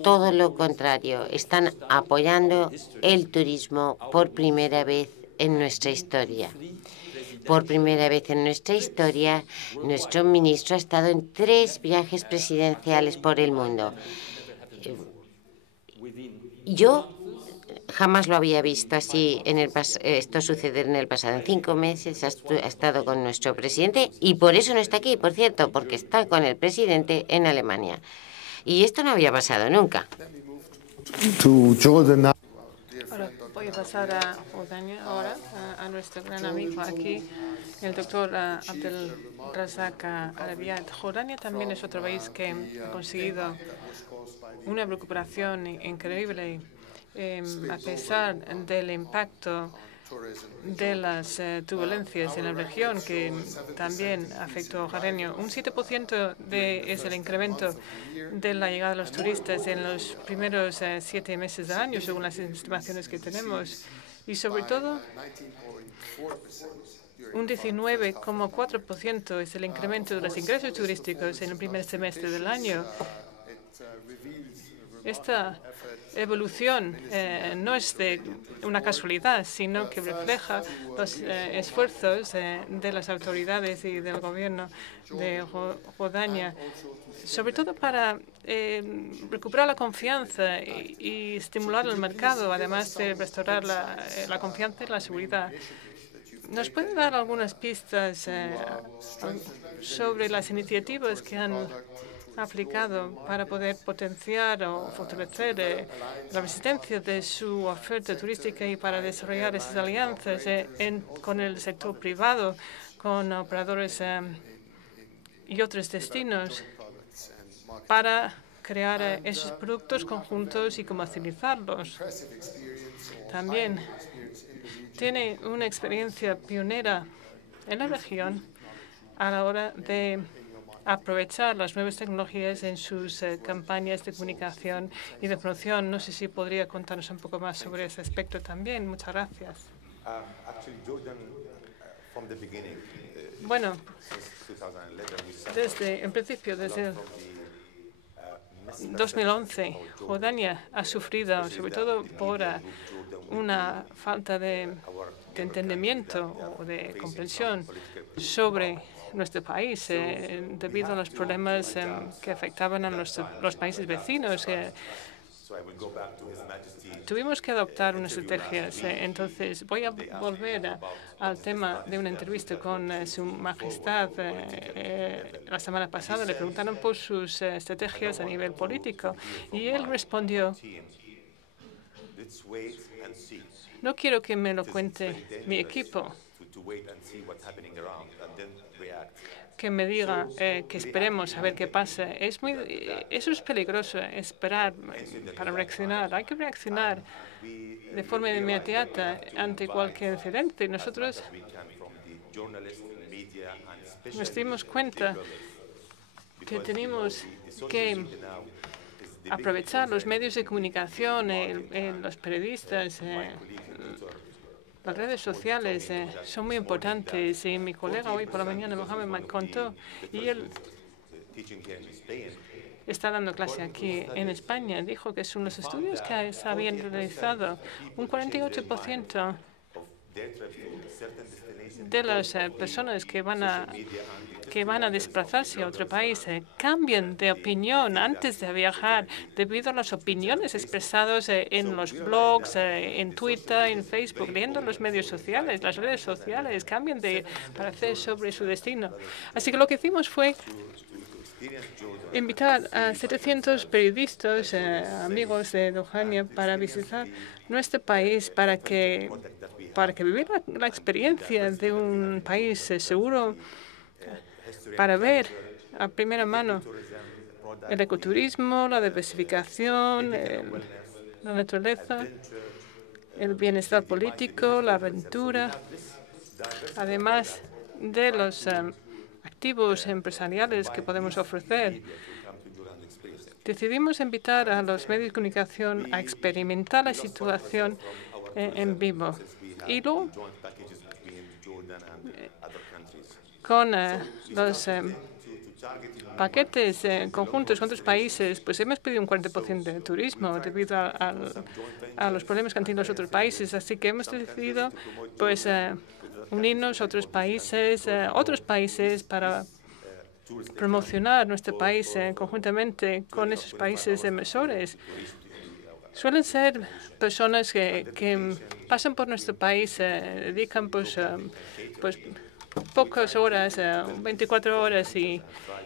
Todo lo contrario, están apoyando el turismo por primera vez en nuestra historia. Por primera vez en nuestra historia, nuestro ministro ha estado en 3 viajes presidenciales por el mundo. Yo jamás lo había visto así esto suceder en el pasado. En 5 meses ha estado con nuestro presidente y por eso no está aquí, por cierto, porque está con el presidente en Alemania. Y esto no había pasado nunca. Ahora voy a pasar a Jordania, a nuestro gran amigo aquí, el doctor Abdel Razak Al-Abiad. Jordania también es otro país que ha conseguido una recuperación increíble a pesar del impacto de las turbulencias en la región, que también afectó a Jordania. Un 7% es el incremento de la llegada de los turistas en los primeros 7 meses del año, según las estimaciones que tenemos. Y sobre todo, un 19,4% es el incremento de los ingresos turísticos en el primer semestre del año. Esta evolución no es de una casualidad, sino que refleja los esfuerzos de las autoridades y del gobierno de Jordania, sobre todo para recuperar la confianza y estimular el mercado, además de restaurar la confianza y la seguridad. ¿Nos puede dar algunas pistas sobre las iniciativas que han aplicado para poder potenciar o fortalecer la resistencia de su oferta turística y para desarrollar esas alianzas con el sector privado, con operadores y otros destinos para crear esos productos conjuntos y comercializarlos? También tiene una experiencia pionera en la región a la hora de aprovechar las nuevas tecnologías en sus campañas de comunicación y de promoción. No sé si podría contarnos un poco más sobre ese aspecto también. Muchas gracias. Bueno, en principio, desde 2011, Jordania ha sufrido, sobre todo por una falta de entendimiento o de comprensión sobre nuestro país debido a los problemas que afectaban a los países vecinos. Tuvimos que adoptar unas estrategias. Entonces, voy a volver al tema de una entrevista con Su Majestad la semana pasada. Le preguntaron por sus estrategias a nivel político y él respondió: no quiero que me lo cuente mi equipo, que me diga que esperemos a ver qué pasa. Eso es peligroso, esperar para reaccionar. Hay que reaccionar de forma inmediata ante cualquier incidente. Nosotros nos dimos cuenta que tenemos que aprovechar los medios de comunicación, los periodistas, las redes sociales son muy importantes. Y mi colega hoy por la mañana, Mohamed, me contó, y él está dando clase aquí en España. Dijo que son los estudios que se habían realizado. Un 48% de las personas que van a desplazarse a otro país cambian de opinión antes de viajar debido a las opiniones expresadas en los blogs, en Twitter, en Facebook, leyendo los medios sociales, las redes sociales, cambian de parecer sobre su destino. Así que lo que hicimos fue invitar a 700 periodistas, amigos de Dohania, para visitar nuestro país, para que vivir la experiencia de un país seguro, para ver a primera mano el ecoturismo, la diversificación, la naturaleza, el bienestar político, la aventura, además de los activos empresariales que podemos ofrecer. Decidimos invitar a los medios de comunicación a experimentar la situación en vivo. Y luego, con los paquetes conjuntos con otros países, pues hemos pedido un 40% de turismo debido a los problemas que han tenido los otros países. Así que hemos decidido pues unirnos a otros países para promocionar nuestro país conjuntamente con esos países emisores. Suelen ser personas que pasan por nuestro país, dedican pues pocas horas, 24 horas, y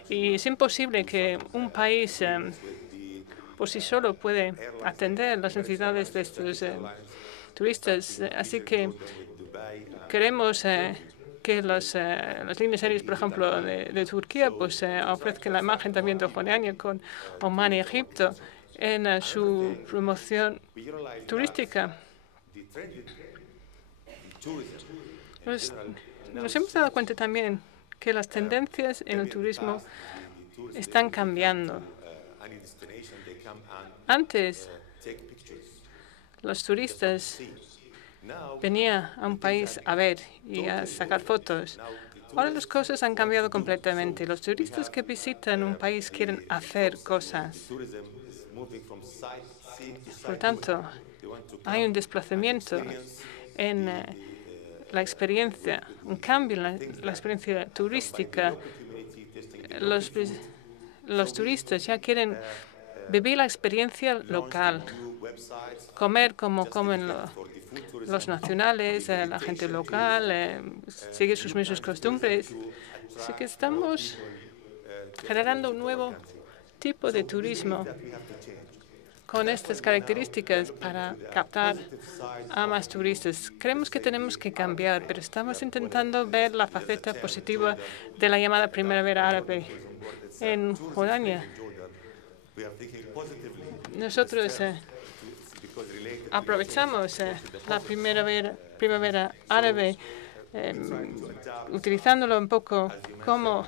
es imposible que un país por sí solo puede atender las necesidades de estos turistas. Así que queremos que las líneas aéreas, por ejemplo, de Turquía, pues ofrezcan la imagen también de Jordania con Omán y Egipto en su promoción turística. Nos hemos dado cuenta también que las tendencias en el turismo están cambiando. Antes, los turistas venían a un país a ver y a sacar fotos. Ahora las cosas han cambiado completamente. Los turistas que visitan un país quieren hacer cosas. Por lo tanto, hay un desplazamiento en la experiencia, un cambio en la experiencia turística. Los turistas ya quieren vivir la experiencia local, comer como comen los nacionales, la gente local, sigue sus mismas costumbres. Así que estamos generando un nuevo tipo de turismo con estas características para captar a más turistas. Creemos que tenemos que cambiar, pero estamos intentando ver la faceta positiva de la llamada primavera árabe en Jordania. Nosotros aprovechamos la primavera árabe, utilizándolo un poco como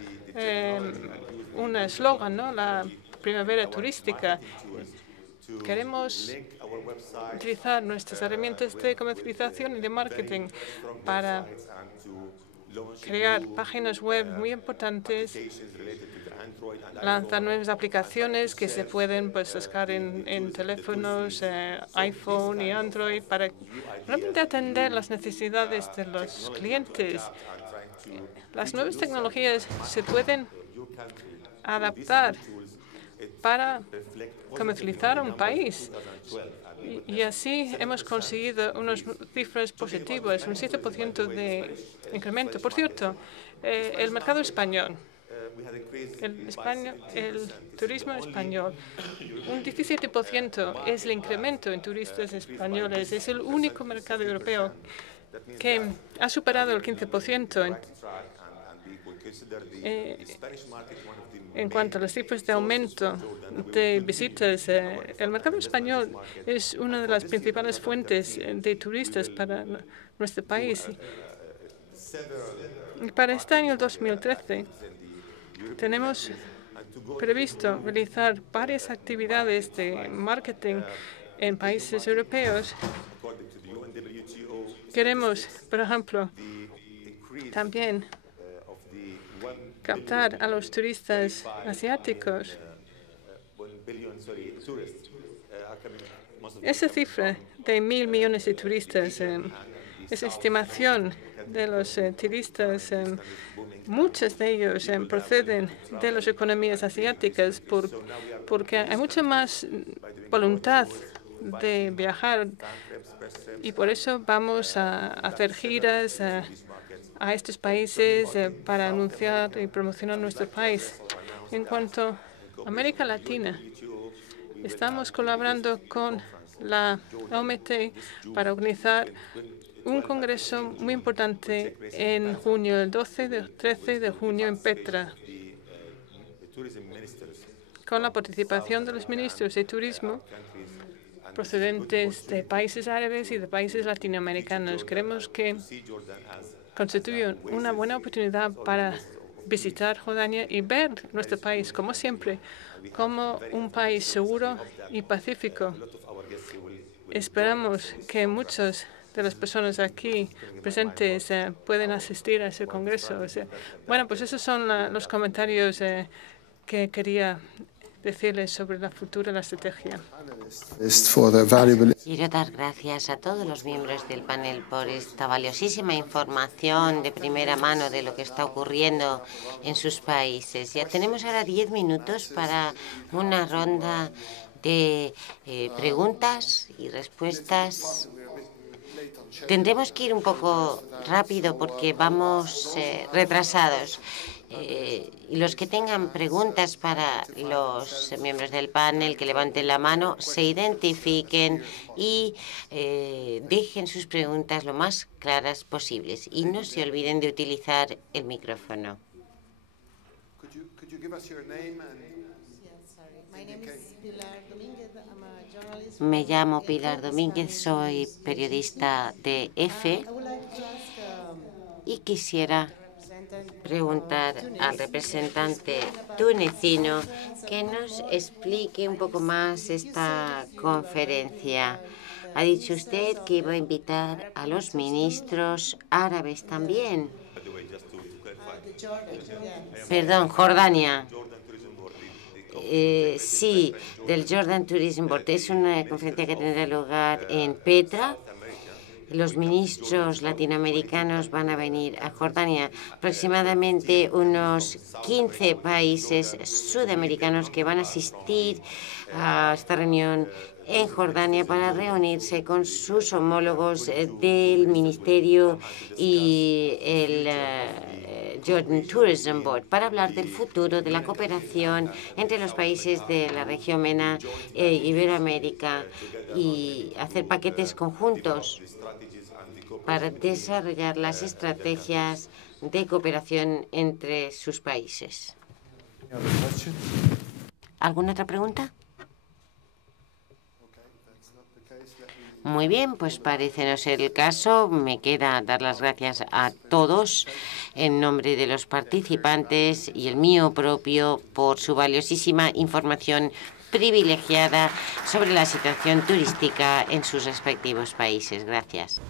un eslogan, ¿no? La primavera turística. Queremos utilizar nuestras herramientas de comercialización y de marketing para crear páginas web muy importantes, lanzar nuevas aplicaciones que se pueden pues descargar en teléfonos, iPhone y Android, para realmente atender las necesidades de los clientes. Las nuevas tecnologías se pueden adaptar para comercializar un país. Y así hemos conseguido unas cifras positivas, un 7% de incremento. Por cierto, el mercado español, el turismo español, un 17% es el incremento en turistas españoles. Es el único mercado europeo que ha superado el 15%. En cuanto a las cifras de aumento de visitas, el mercado español es una de las principales fuentes de turistas para nuestro país. Y para este año 2013 tenemos previsto realizar varias actividades de marketing en países europeos. Queremos, por ejemplo, también captar a los turistas asiáticos Esa cifra de 1.000 millones de turistas, esa estimación de los turistas, muchos de ellos proceden de las economías asiáticas porque hay mucha más voluntad de viajar y por eso vamos a hacer giras a estos países para anunciar y promocionar nuestro país. En cuanto a América Latina, estamos colaborando con la OMT para organizar un congreso muy importante en junio, el 12-13 de junio en Petra, con la participación de los ministros de turismo procedentes de países árabes y de países latinoamericanos. Creemos que constituye una buena oportunidad para visitar Jordania y ver nuestro país, como siempre, como un país seguro y pacífico. Esperamos que muchas de las personas aquí presentes pueden asistir a ese congreso. Bueno, pues esos son los comentarios que quería decirles sobre la futura la estrategia. Quiero dar gracias a todos los miembros del panel por esta valiosísima información de primera mano de lo que está ocurriendo en sus países. Ya tenemos ahora 10 minutos para una ronda de preguntas y respuestas. Tendremos que ir un poco rápido porque vamos retrasados. Y los que tengan preguntas para los miembros del panel, que levanten la mano, se identifiquen y dejen sus preguntas lo más claras posibles. Y no se olviden de utilizar el micrófono. Me llamo Pilar Domínguez, soy periodista de EFE y quisiera preguntar al representante tunecino que nos explique un poco más esta conferencia. Ha dicho usted que iba a invitar a los ministros árabes también. Perdón, Jordania. Sí, del Jordan Tourism Board. Es una conferencia que tendrá lugar en Petra. Los ministros latinoamericanos van a venir a Jordania. Aproximadamente unos 15 países sudamericanos que van a asistir a esta reunión en Jordania para reunirse con sus homólogos del Ministerio y el Jordan Tourism Board para hablar del futuro de la cooperación entre los países de la región MENA e Iberoamérica y hacer paquetes conjuntos para desarrollar las estrategias de cooperación entre sus países. ¿Alguna otra pregunta? Muy bien, pues parece no ser el caso. Me queda dar las gracias a todos en nombre de los participantes y el mío propio por su valiosísima información privilegiada sobre la situación turística en sus respectivos países. Gracias.